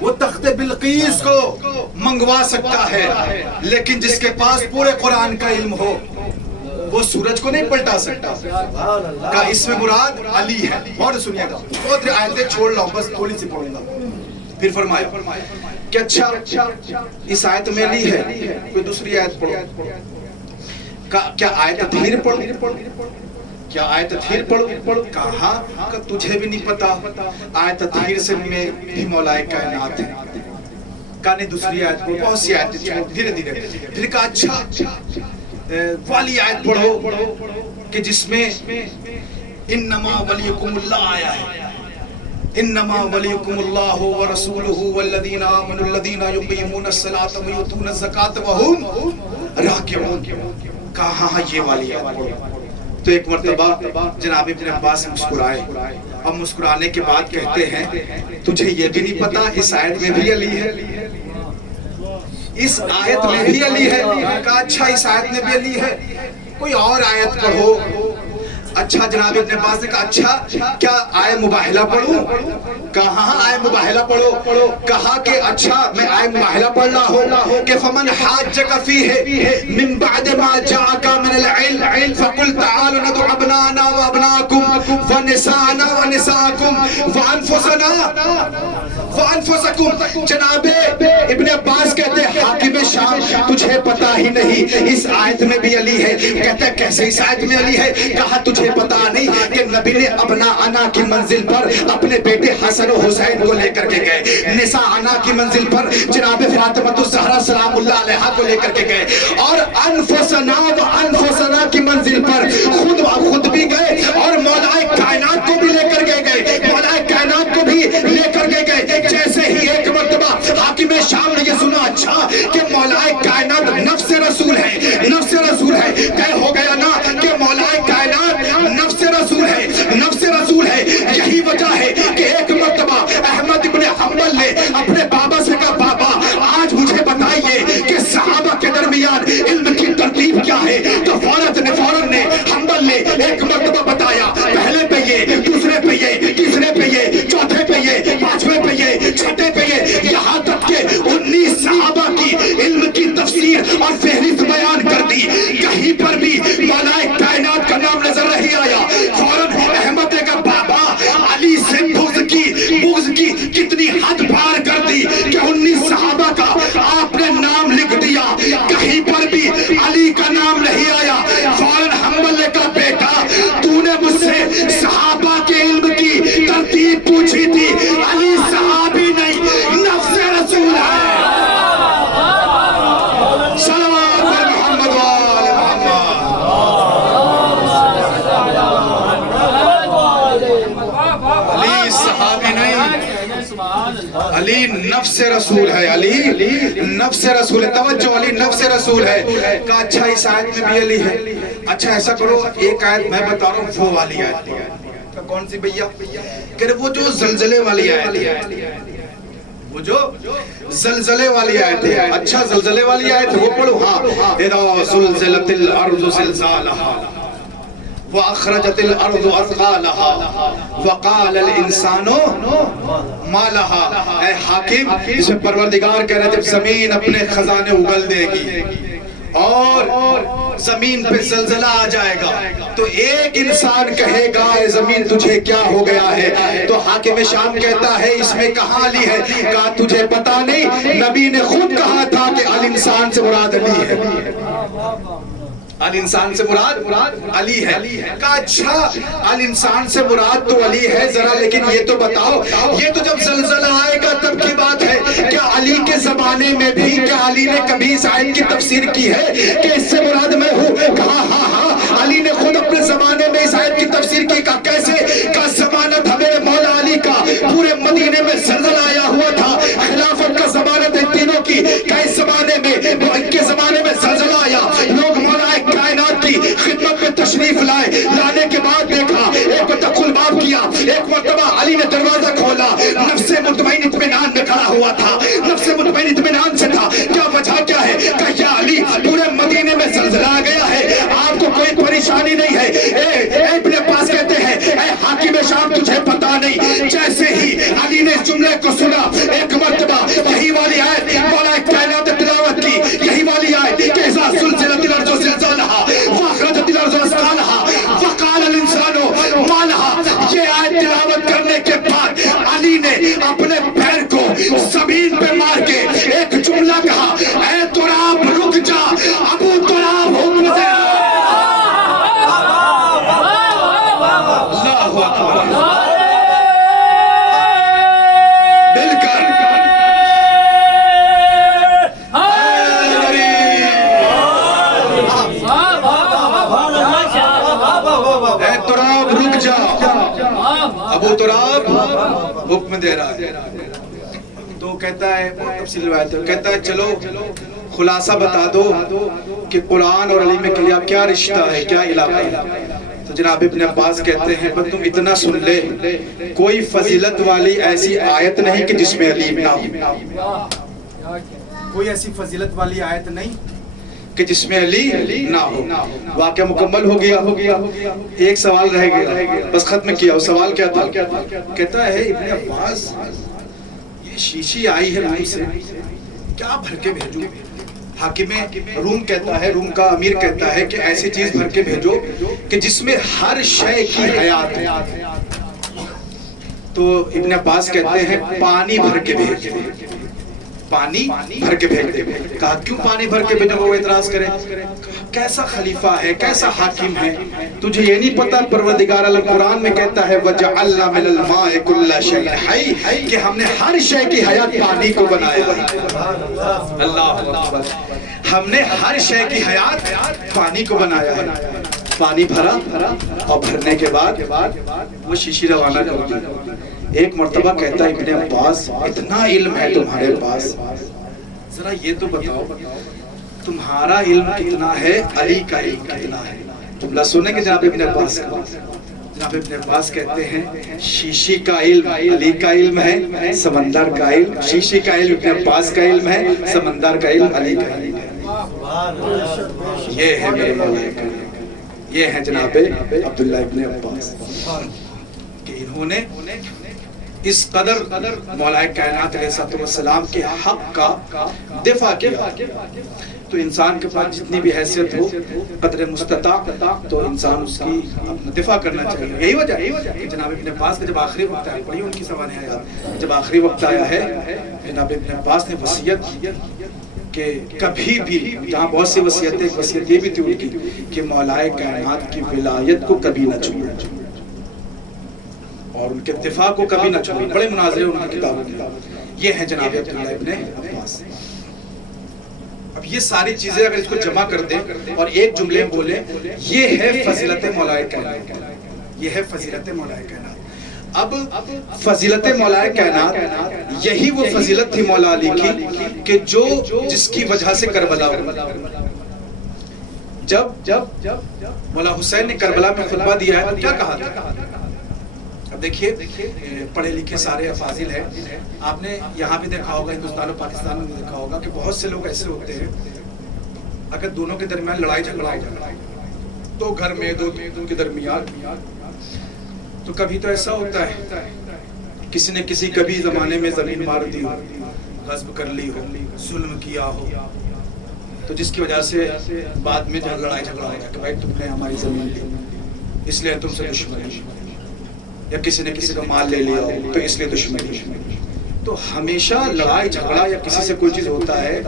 وہ تخت بلقیس کو منگوا سکتا ہے، لیکن جس کے پاس پورے قرآن کا علم ہو وہ سورج کو نہیں پلٹا سکتا. کا اس میں مراد علی ہے. اور سنیے گا، بہت آیتیں چھوڑ رہا ہوں، بس تھوڑی سی پڑھوں گا. پھر فرمایا کہ اچھا اس آیت میں علی ہے، کوئی دوسری آیت پڑھو. کیا آیت تطہیر پڑھو؟ کیا آیت تطہیر پڑھو؟ کہا کہ تجھے بھی نہیں پتا آیت تطہیر سے میں بھی مولا کائنات ہے. کہا دوسری آیت پڑھو. بہت سی آیتیں چھوڑ دھیرے دھیرے. پھر کہا اچھا والی آیت پڑھو کہ جس میں انما ولیکم اللہ آیا ہے. انما ولیکم اللہ ورسولہ والذین آمنوا الذین یقیمون الصلاۃ ویؤتون الزکاۃ وہم راکعون. کہا ہاں یہ والی آیت پڑھو. تو ایک مرتبہ جناب ابن عباس مسکرائے اور مسکرانے کے بعد کہتے ہیں تجھے یہ بھی نہیں پتا اس آیت میں بھی علی ہے؟ اس آیت میں بھی علی ہے. کہا اچھا اس آیت میں بھی علی ہے، کوئی اور آیت پڑھو. اچھا جناب ابن عباس نے کہا اچھا کیا آیت مباہلہ پڑھوں؟ کہا ہاں آیت مباہلہ پڑھو. کہا کہ اچھا میں آیت مباہلہ پڑھ رہا ہوں کہ فمن حاجک فیہ من بعد ما جاءک من العلم فقل تعالوا ندعو ابناءنا وابناءکم ونساءنا ونساءکم وانفسکم. جناب ابن عباس کہتے ہیں حاکم شام تجھے پتا ہی نہیں اس آیت میں بھی علی ہے. کہتا ہے کیسے اس آیت میں علی ہے؟ کہا تجھے پتا نہیں کہ نبی نے ابنا انا کی منزل پر اپنے بیٹے حسن و حسین کو لے کر کے گئے، نساء انا کی منزل پر جناب فاطمہ الزہرا سلام اللہ علیہا کو لے کر کے گئے، اور انفسنا و انفسنا کی منزل پر خود بھی گئے اور مولا کائنات کو بھی لے کر کے گئے، مولا کائنات کو بھی لے کر کے گئے. جیسے ہی ایک مرتبہ حاکم شام نے یہ سنا اچھا کہ مولا کائنات نفس رسول ہے، نفس رسول ہے. طے ہو گیا نا کہ مولا کائنات نفس رسول ہے، نفس رسول ہے. یہی وجہ ہے کہ ایک مرتبہ احمد ابن حنبل نے اپنے بابا سے کہا بابا آج مجھے بتائیے کہ صحابہ کے درمیان علم کی ترتیب کیا ہے. تو فوراً نے حنبل نے ایک مرتبہ بتایا، پہلے پہ یہ، دوسرے پہ یہ، تیسرے پہ یہ، چوتھے پہ یہ، پانچویں پہ یہ، چھٹے پہ یہ، یہاں تک کہ 19 صحابہ کی علم کی تفسیر اور فہرست بیان کر دی. کہیں پر بھی مولا کائنات کا نام نظر نہیں آیا. فوراً احمد نے کہا بابا علی سے بغض کی کتنی حد پار کر دی کہ 19 صحابہ کا آپ نے نام لکھ دیا، کہیں پر بھی علی کا نام نہیں آیا. فوراً حنبل نے کہا بیٹا تو نے مجھ سے صحابہ کے علم کی ترتیب پوچھی تھی، علی صحابی نہیں نفس رسول ہے. صلوات محمد وآل محمد. علی صحابی نہیں، علی نفس رسول ہے. علی نفس رسول ہے. توجہ، علی نفس رسول ہے. کہا اچھا اس آیت میں بھی علی ہے. اچھا ایسا کرو ایک آیت میں بتا رہا ہوں وہ والی آیت. کون سی بھیا؟ کہ وہ جو زلزلے والی آیت ہے، وہ جو زلزلے والی آیت ہے. اچھا زلزلے والی آیت ہے وہ پڑھو. ہاں اذا زلزلت الارض زلزالها وَأَخْرَجَتِ الْأَرْضُ أَثْقَالَهَا وَقَالَ الْإِنسَانُ مَا لَهَا. اے حاکم، اس میں پروردگار کہہ رہے جب زمین اپنے خزانے اگل دے گی اور زمین پہ زلزلہ آ جائے گا تو ایک انسان کہے گا اے زمین تجھے کیا ہو گیا ہے. تو حاکم شام کہتا ہے اس میں کہاں علی ہے؟ کہا تجھے پتا نہیں، نبی نے خود کہا تھا کہ الانسان سے مراد علی ہے. الانسان سے مراد علی ہے. کہا اچھا الانسان سے مراد تو علی ہے، ذرا لیکن یہ تو بتاؤ یہ تو جب زلزلہ آئے گا تب کی بات ہے، کیا علی کے زمانے میں بھی کیا علی نے کبھی اس آیت کی تفسیر کی ہے کہ اس سے مراد میں ہوں؟ کہا ہاں علی نے خود اپنے زمانے میں اس آیت کی تفسیر کی. کہا کیسے؟ کہا ضمانت ہمیں مولا علی کا پورے مدینے میں زلزلہ آیا ہوا تھا، خلافت کا ضمانت ہے تینوں کی. کہ اس زمانے میں ان کے زمانے میں ایک مرتبہ علی نے دروازہ کھولا، نفس مطمئن اطمینان میں کھڑا ہوا تھا، نفس مطمئن اطمینان سے تھا. کیا وجہ کیا ہے؟ کہ یا علی پورے مدینے میں زلزلہ آ گیا ہے، آپ کو کوئی پریشانی نہیں ہے. اے ابن عباس کہتے ہیں اے حاکم شام تجھے پتا نہیں. جیسے ہی علی نے اس جملے کو سنا، ایک مرتبہ یہی والی آیت مولا کائنات تلاوت کی، یہی والی آیت کہ اذا زلزلت الارض زلزالہا واخرجت الارض اثقالہا وقال الانسان ما لہا. یہ آیت تلاوت کرنے کے بعد علی نے اپنے پیر کو زمین پہ مار کے ایک جملہ کہا، اے تراب رک جا، ابو تراب حکم دے. اللہ اکبر. مل کر اے تراب رک جا، ابو تراب حکم دے رہا ہے. تو کہتا ہے بہت تفصیل روایت ہے، کہتا ہے چلو خلاصہ بتا دو کہ قرآن اور علی میں کیا رشتہ ہے، کیا علاقہ ہے. تو جناب ابن عباس کہتے ہیں بس تم اتنا سن لے، کوئی فضیلت والی ایسی آیت نہیں کہ جس میں علی نہ ہو. کوئی ایسی فضیلت والی آیت نہیں کہ جس میں علی نہ ہو. واقعہ مکمل ہو گیا. ایک سوال رہ گیا، بس ختم کیا. وہ سوال کیا تھا؟ کہتا ہے ابن عباس یہ شیشی آئی ہے روم سے، کیا بھر کے بھیجوں؟ حاکم روم کہتا ہے، روم کا امیر کہتا ہے کہ ایسی چیز بھر کے بھیجو کہ جس میں ہر شے کی حیات ہے. تو ابن عباس کہتے ہیں پانی بھر کے بھیج، پانی بھر کے بھیج دے. کہا کیوں پانی بھر کے بھیجو؟ وہ اعتراض کرے، کیسا خلیفہ ہے، کیسا حاکم ہے، تجھے یہ نہیں پتا پروردگار عالم قرآن میں کہتا ہے وَجَعَلْنَا مِنَ الْمَاءِ كُلَّ شَيْءٍ حَيٍّ کہ ہم نے ہر شے کی حیات پانی کو بنایا ہے. اللہ اکبر. ہم نے ہر شے کی حیات پانی کو بنایا ہے. پانی بھرا اور بھرنے کے بعد وہ شیشی روانہ کر دی. ایک مرتبہ کہتا ہے ابن عباس اتنا علم ہے تمہارے پاس، ذرا یہ تو بتاؤ تمہارا علم کتنا ہے، علی کا علم کتنا ہے. جملہ سنیں گے جناب ابن عباس کا. جناب ابن عباس کہتے ہیں شیشی کا علم علی کا علم ہے، سمندر کا علم شیشی کا علم ابن عباس کا علم ہے، سمندر کا علم علی کا علم ہے. یہ ہے میرے مولا کریم، یہ ہے جناب عبداللہ ابن عباس کہ انہوں نے اس قدر مولا کائنات علیہ السلام کے حق کا دفاع کیا. تو انسان کے پاس جتنی بھی حیثیت ہو قدر مستطاع تو انسان اس کی اپنا دفاع کرنا چاہیے. یہی وجہ کہ جناب ابن عباس نے جب آخری وقت آیا، پڑھی ان کی سوانح حیات، جب آخری وقت آیا ہے جناب ابن عباس نے وصیت کی کہ کبھی بھی، جہاں بہت سی وصیتیں، ایک وصیت یہ بھی تھی ان کی کہ مولا کائنات کی ولایت کو کبھی نہ چھوڑے اور ان کے دفاع کو کبھی نہ چھوڑے. بڑے مناظرے ان کی کتابوں میں. یہ ہے جناب عبداللہ ابن عباس. اب یہ ساری چیزیں اگر اس کو جمع کر دیں اور ایک جملے میں بولیں، یہ ہے فضیلت مولا کائنات، یہ ہے فضیلت مولا کائنات. اب فضیلت مولا کائنات یہی وہ فضیلت تھی مولا علی کی کہ جس کی وجہ سے کربلا ہوا. جب مولا حسین نے کربلا میں خطبہ دیا ہے تو کیا کہا تھا؟ اب دیکھیے پڑھے لکھے سارے افاضل ہیں، آپ نے یہاں بھی دیکھا ہوگا، ہندوستان اور پاکستان میں بھی دیکھا ہوگا کہ بہت سے لوگ ایسے ہوتے ہیں اگر دونوں کے درمیان لڑائی جھگڑا ہو جائے، تو گھر میں دو کے درمیان، تو کبھی تو ایسا ہوتا ہے کسی نے کسی کبھی زمانے میں زمین مار دی ہو، غصب کر لی ہو، ظلم کیا ہو، تو جس کی وجہ سے بعد میں لڑائی جھگڑا ہو جائے کہ بھائی تم نے ہماری زمین لی اس لیے تم سے دشمنی، یا کسی نے کسی کا مال لے لیا ہو تو اس لیے دشمنی. تو ہمیشہ لڑائی جھگڑا یا کسی سے کوئی چیز ہوتا ہے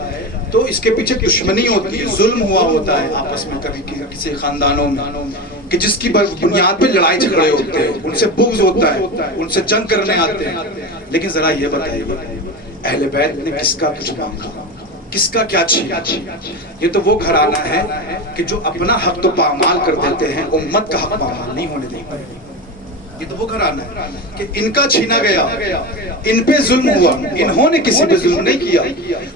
تو اس کے پیچھے دشمنی ہوتی ہے، ظلم ہوا ہوتا ہے آپس میں کبھی کسی خاندانوں میں کہ جس کی بنیاد پہ لڑائی جھگڑے ہوتے ہیں، ان سے بغض ہوتا ہے، ان سے جنگ کرنے آتے ہیں. لیکن ذرا یہ بتائیے اہل بیت نے کس کا کچھ مانگا، کس کا کیا چھینا؟ یہ تو وہ گھرانہ ہے کہ جو اپنا حق تو پامال کر دیتے ہیں، امت کا حق پامال نہیں ہونے دیتے. یہ تو وہ گھرانہ ہے کہ ان کا چھینا گیا، ان پہ ظلم ہوا، انہوں نے کسی پہ ظلم نہیں کیا،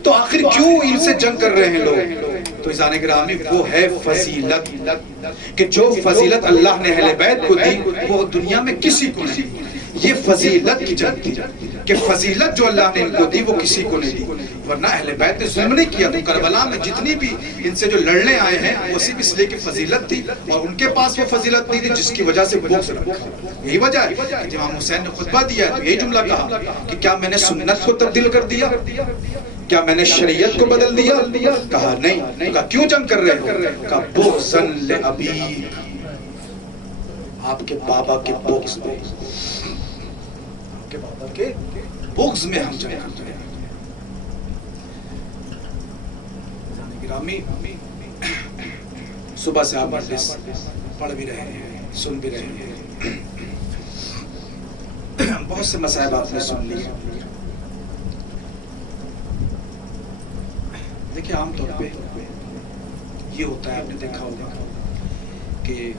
تو آخر کیوں ان سے جنگ کر رہے ہیں لوگ؟ تو عزیزان گرامی وہ ہے فضیلت کہ جو فضیلت اللہ نے اہل بیت کو دی وہ دنیا میں کسی کو نہیں. یہ فضیلت کی جنگ تھی کہ فضیلت جو اللہ نے ان کو دی وہ کسی کو نہیں دی، ورنہ اہل بیت نے ظلم نہیں کیا۔ تو کربلا میں جتنی بھی ان سے جو لڑنے آئے ہیں وہ صرف اس لیے کہ فضیلت تھی، اور ان کے پاس وہ فضیلت نہیں تھی جس کی وجہ سے بغض رکھا۔ یہی وجہ ہے کہ امام حسین نے خطبہ دیا ہے تو یہی جملہ کہا کہ کیا میں نے سنت کو تبدیل کر دیا، کیا میں نے شریعت کو بدل دیا؟ کہا نہیں۔ کہا کیوں جنگ کر رہے ہو؟ کہا بغضاً لأبیک، آپ کے بابا کے بغض میں، آپ کے بابا کے بغض میں ہم جنگ کر رہے ہیں۔ گرامی، صبح سے آپ مجلس پڑھ بھی رہے ہیں، سن بھی رہے ہیں، بہت سے مصائب آپ نے سن لی۔ دیکھیں عام طور پہ یہ ہوتا ہے، آپ نے دیکھا ہوگا کہ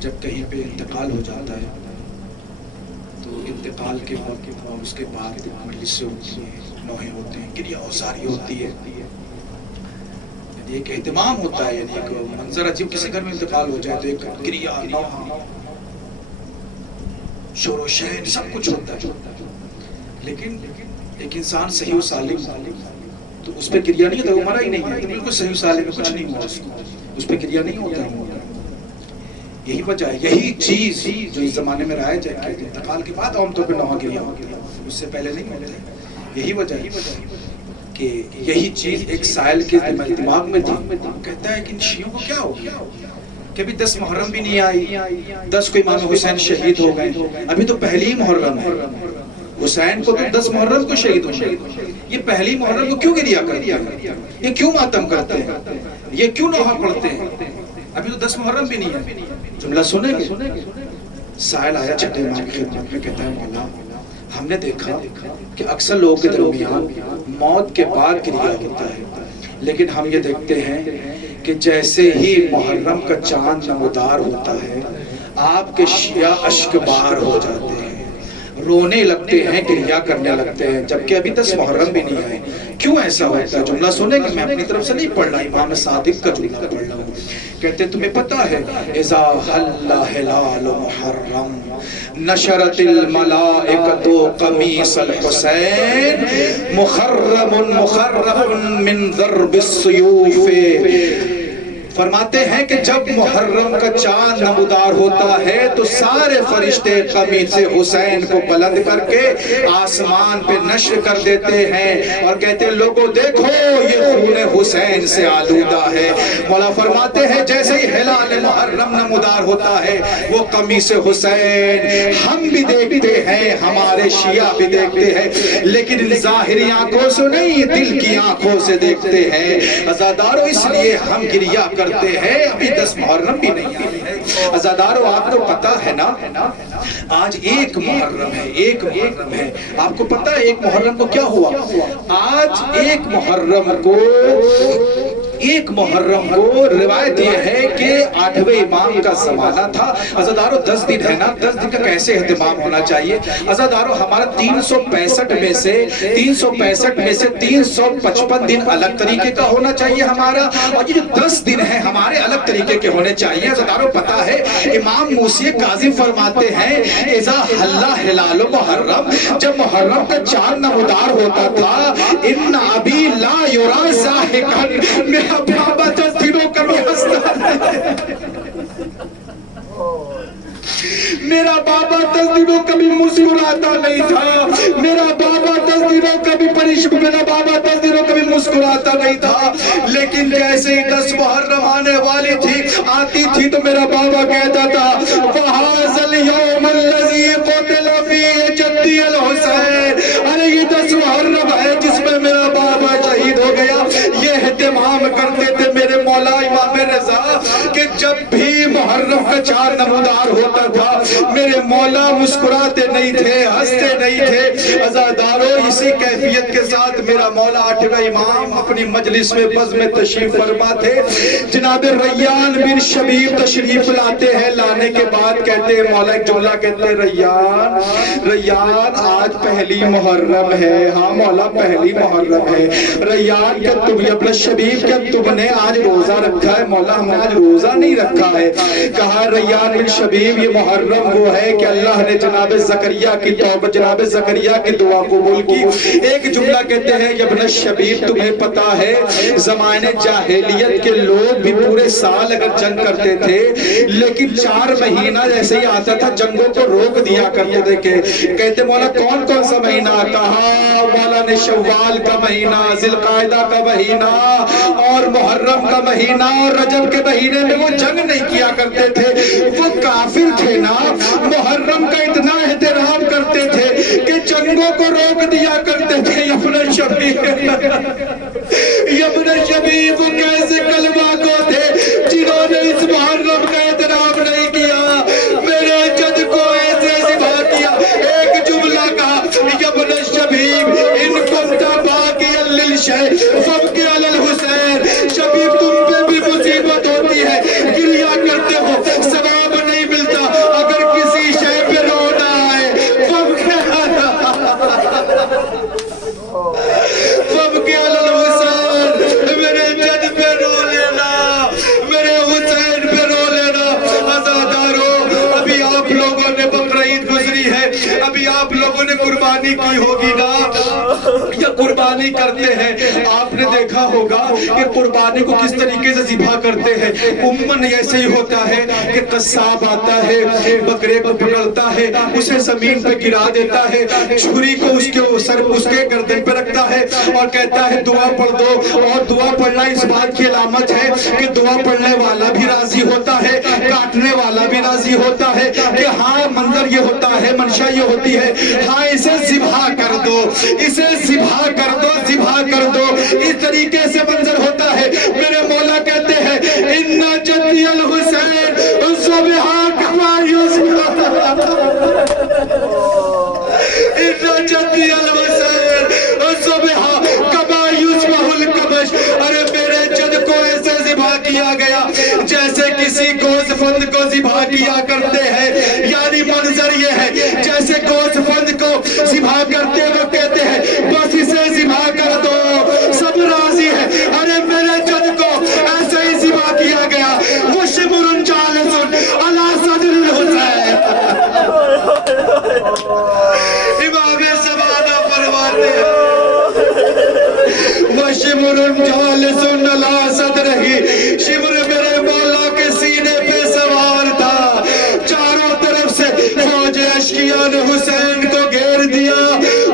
جب کہیں پہ انتقال ہو جاتا ہے تو انتقال کے وقت اور اس کے بعد مجلسیں ہوتی ہیں، نوحے ہوتے ہیں، گریہ اوزاری ہوتی ہے، ایک اہتمام ہوتا ہے، یعنی ایک منظر عجیب، کسی گھر میں انتقال ہو جائے تو ایک گریہ، نوحہ، شور و شین، سب کچھ ہوتا ہے۔ لیکن ایک انسان صحیح و سالم تو اس پہ گریہ نہیں ہوتا، وہ مرا ہی نہیں ہے، بالکل صحیح و سالم، کچھ نہیں ہوا اس پہ گریہ نہیں ہوتا۔ یہی وجہ ہے، یہی چیز جو اس زمانے میں رائج ہے کہ انتقال کے بعد عام طور پہ نوحہ گریہ ہوتی ہے، اس سے پہلے نہیں ہوتا۔ یہی وجہ ہے کہ یہی چیز ایک سائل کے دماغ میں تھی، کہتا ہے کہ ان شیعوں کو کیا ہو گیا کہ ابھی 10 محرم بھی نہیں آئی، 10 کو امام حسین شہید ہو گئے، ابھی تو پہلی محرم ہے، حسین کو تو 10 محرم کو شہید ہو گئے، یہ پہلی محرم کو کیوں گریہ کرتے ہیں، یہ کیوں ماتم کرتے ہیں، یہ کیوں نوحہ پڑھتے ہیں، ابھی تو 10 محرم بھی نہیں ہے۔ جملہ سنیں گے؟ سائل آیا چھٹے امام کی خدمت میں، کہتا ہے مولا ہم نے دیکھا کہ اکثر لوگوں کے درمیان موت کے بعد گریہ ہوتا ہے، لیکن ہم یہ دیکھتے ہیں کہ جیسے ہی محرم کا چاند نمودار ہوتا ہے آپ کے شیعہ اشک بار ہو جاتے ہیں، رونے لگتے ہیں، گریہ کرنے لگتے ہیں، جبکہ ابھی 10 محرم بھی نہیں آئے۔ کیوں ایسا ہوتا ہے؟ جملہ سنیں کہ میں اپنی طرف سے نہیں پڑھ رہا، امام صادق کا جملہ پڑھ رہا ہوں۔ کہتے ہیں تمہیں پتہ ہے اذا حل ہلال محرم نشرت الملائکۃ قمیص الحسین مخرم من ضرب السیوف۔ فرماتے ہیں کہ جب محرم کا چاند نمودار ہوتا ہے تو سارے فرشتے قمیص حسین کو بلند کر کے آسمان پہ نشر کر دیتے ہیں اور کہتے ہیں لوگوں دیکھو یہ خون حسین سے آلودہ ہے۔ مولا فرماتے ہیں جیسے ہی ہلال محرم نمودار ہوتا ہے وہ قمیص حسین ہم بھی دیکھتے ہیں، ہمارے شیعہ بھی دیکھتے ہیں، لیکن ظاہری آنکھوں سے نہیں، دل کی آنکھوں سے دیکھتے ہیں۔ عزادارو اس لیے ہم گریہ کرتے ہیں، ابھی 10 محرم بھی نہیں آئی ہے۔ عزادارو آپ کو پتا ہے نا آج 1 محرم ہے، 1 محرم ہے، آپ کو پتا ہے 1 محرم کو کیا ہوا؟ آج 1 محرم کو روایت یہ ہے کہ 8ویں امام کا زمانہ تھا۔ عزادارو 10 دن ہے نا، 10 دن کا کیسے اہتمام ہونا چاہیے؟ عزادارو ہمارا 365 میں سے 355 دن الگ طریقے کا ہونا چاہیے ہمارا، اور یہ جو 10 دن ہیں ہمارے الگ طریقے کے ہونے چاہیے۔ عزادارو پتا ہے امام موسی کاظم فرماتے ہیں اذا حل ہلال محرم، جب محرم کا چاند نمودار ہوتا تھا، ان ابی لا یرا ضاحکا، میرا بابا 10 دنوں کبھی ہنستا نہیں، میرا بابا 10 دنوں کبھی مسکراتا نہیں تھا، میرا بابا 10 دنوں کبھی میرا بابا 10 دنوں کبھی مسکراتا نہیں تھا، لیکن جیسے ہی 10 محرم آنے والی تھی آتی تھی تو میرا بابا کہتا تھا وَهَذَا الْيَوْمَ الَّذِي قُتِلَ فِيهِ جَدِّي الْحُسَيْنِ، ارے یہ 10 محرم ہے جس میں میرا بابا شہید ہو گیا۔ یہ اہتمام کرتے تھے میرے مولا امام رضا کہ جب بھی محرم کا چاند نمودار ہوتا تھا میرے مولا مسکراتے نہیں تھے، ہنستے نہیں تھے۔ عزادارو اسی کیفیت کے ساتھ میرا مولا 8واں امام اپنی مجلس میں بزم میں تشریف فرما تھے۔ جناب ریان بن شبیب تشریف لاتے ہیں، لانے کے بعد کہتے ہیں مولا ایک جملہ کہتے ہیں ریان آج پہلی محرم ہے۔ ہاں مولا پہلی محرم ہے۔ ریان کہ تم اپنا شبیب کہ تم نے آج روزہ رکھا ہے؟ مولا ہم نے آج روزہ نہیں رکھا ہے۔ کہا ریان بن شبیب یہ محرم وہ ہے کہ اللہ نے جناب زکریا کی توبہ، جناب زکریا کی دعا قبول کی. ایک جملہ کہتے ہیں ابن الشبیب تمہیں پتا ہے زمانے جاہلیت کے لوگ بھی پورے سال اگر جنگ کرتے تھے لیکن 4 مہینہ جیسے ہی آتا تھا جنگوں کو روک دیا کرتے تھے. کہتے مولا کون کون سا مہینہ؟ کہا مولا نے شوال کا مہینہ، ذی القعدہ کا مہینہ اور محرم کا مہینہ اور رجب کے مہینے میں وہ جنگ نہیں کیا کرتے تھے. وہ کافر تھے نا، محرم کا اتنا احترام کرتے تھے کہ جنگوں کو روک دیا کرتے تھے. ابن شبیب وہ کیسے کلمہ کو تھے جنہوں نے اس محرم کا احترام نہیں کیا، میرے جد کو ایسے ذبح کیا. ایک جملہ کہا ابن الشبیب ان کنت باقیا للشیء فابکی علی الحسین. شبیب تم پہ بھی مصیبت ہوتی ہے، گریہ کرتے ہو، ثواب نہیں ملتا. اگر کسی شے پہ رونا آئے فابکی علی الحسین، میرے جد پہ رو لینا، میرے حسین پہ رو لینا. عزادارو ابھی آپ لوگوں نے بقرعید گزری ہے، ابھی آپ لوگوں نے قربانی کی ہوگی نا، یا قربانی کرتے ہیں. آپ نے دیکھا ہوگا کہ قربانی کو کس طریقے سے ذبح کرتے ہیں. عموماً ایسے ہی ہوتا ہے کہ قصاب آتا ہے، بکرے کو پکڑتا ہے، اسے زمین پہ گرا دیتا ہے، چھری کو اس کے گردن پہ رکھتا ہے اور کہتا ہے دعا پڑھ دو. اور دعا پڑھنا اس بات کی علامت ہے کہ دعا پڑھنے والا بھی راضی ہوتا ہے، کاٹنے والا بھی راضی ہوتا ہے کہ ہاں منظر یہ ہوتا ہے، منشا یہ ہوتی ہے، ہاں اسے ذبح کر دو، اسے ذبح کر دو، ذبح کر دو. اس طریقے سے منظر ہوتا ہے. میرے مولا کہتے ہیں ان جدی الحسین ذبح کما یذبح، ان جدی الحسین ذبح کما یذبح الکبش. ارے میرے جد کو ایسے ذبح کیا گیا جیسے کسی گوز فند کو ذبح کیا کرتے ہیں. یعنی منظر یہ ہے جیسے گوز فند کو ذبح کرتے وہ کہتے ہیں بس اسے ذبح کر دو، سب راضی ہے. ارے میرے جد کو ایسے ہی ذبح کیا گیا. وہ شمر جالس علی صدر الحسین. امام زمانہ فرماتے ہیں وہ شمر جالس علی صدرہ، شمر میرے مولا کے سینے پہ سوار تھا. چاروں طرف سے فوج اشقیاء نے حسین کو گھیر دیا.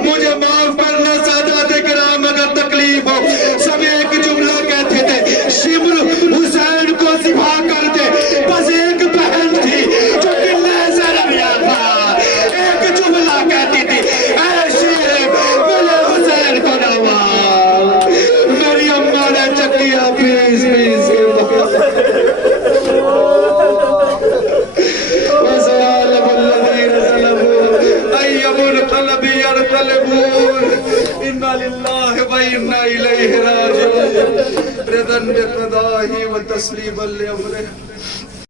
مجھے معاف کرنا سادات کرام اگر تکلیف ہو، سب ایک جملہ کہتے تھے شمر حسین کو ذبح کر دے. بس ایک بہن تھی جو کہ لیزر رویا تھا، ایک جملہ کہتی تھی اے شیخ میرے حسین کو نواز. میری اماں نے چکیا پیس پیس کے وَسَيَعْلَمُ الَّذِينَ ظَلَمُوا أَيَّ مُنْقَلَبٍ يَنْقَلِبُونَ. إِنَّا لِلَّهِ وَإِنَّا إِلَيْهِ رَاجِعُونَ. رضا بقضائه وتسليما لأمره.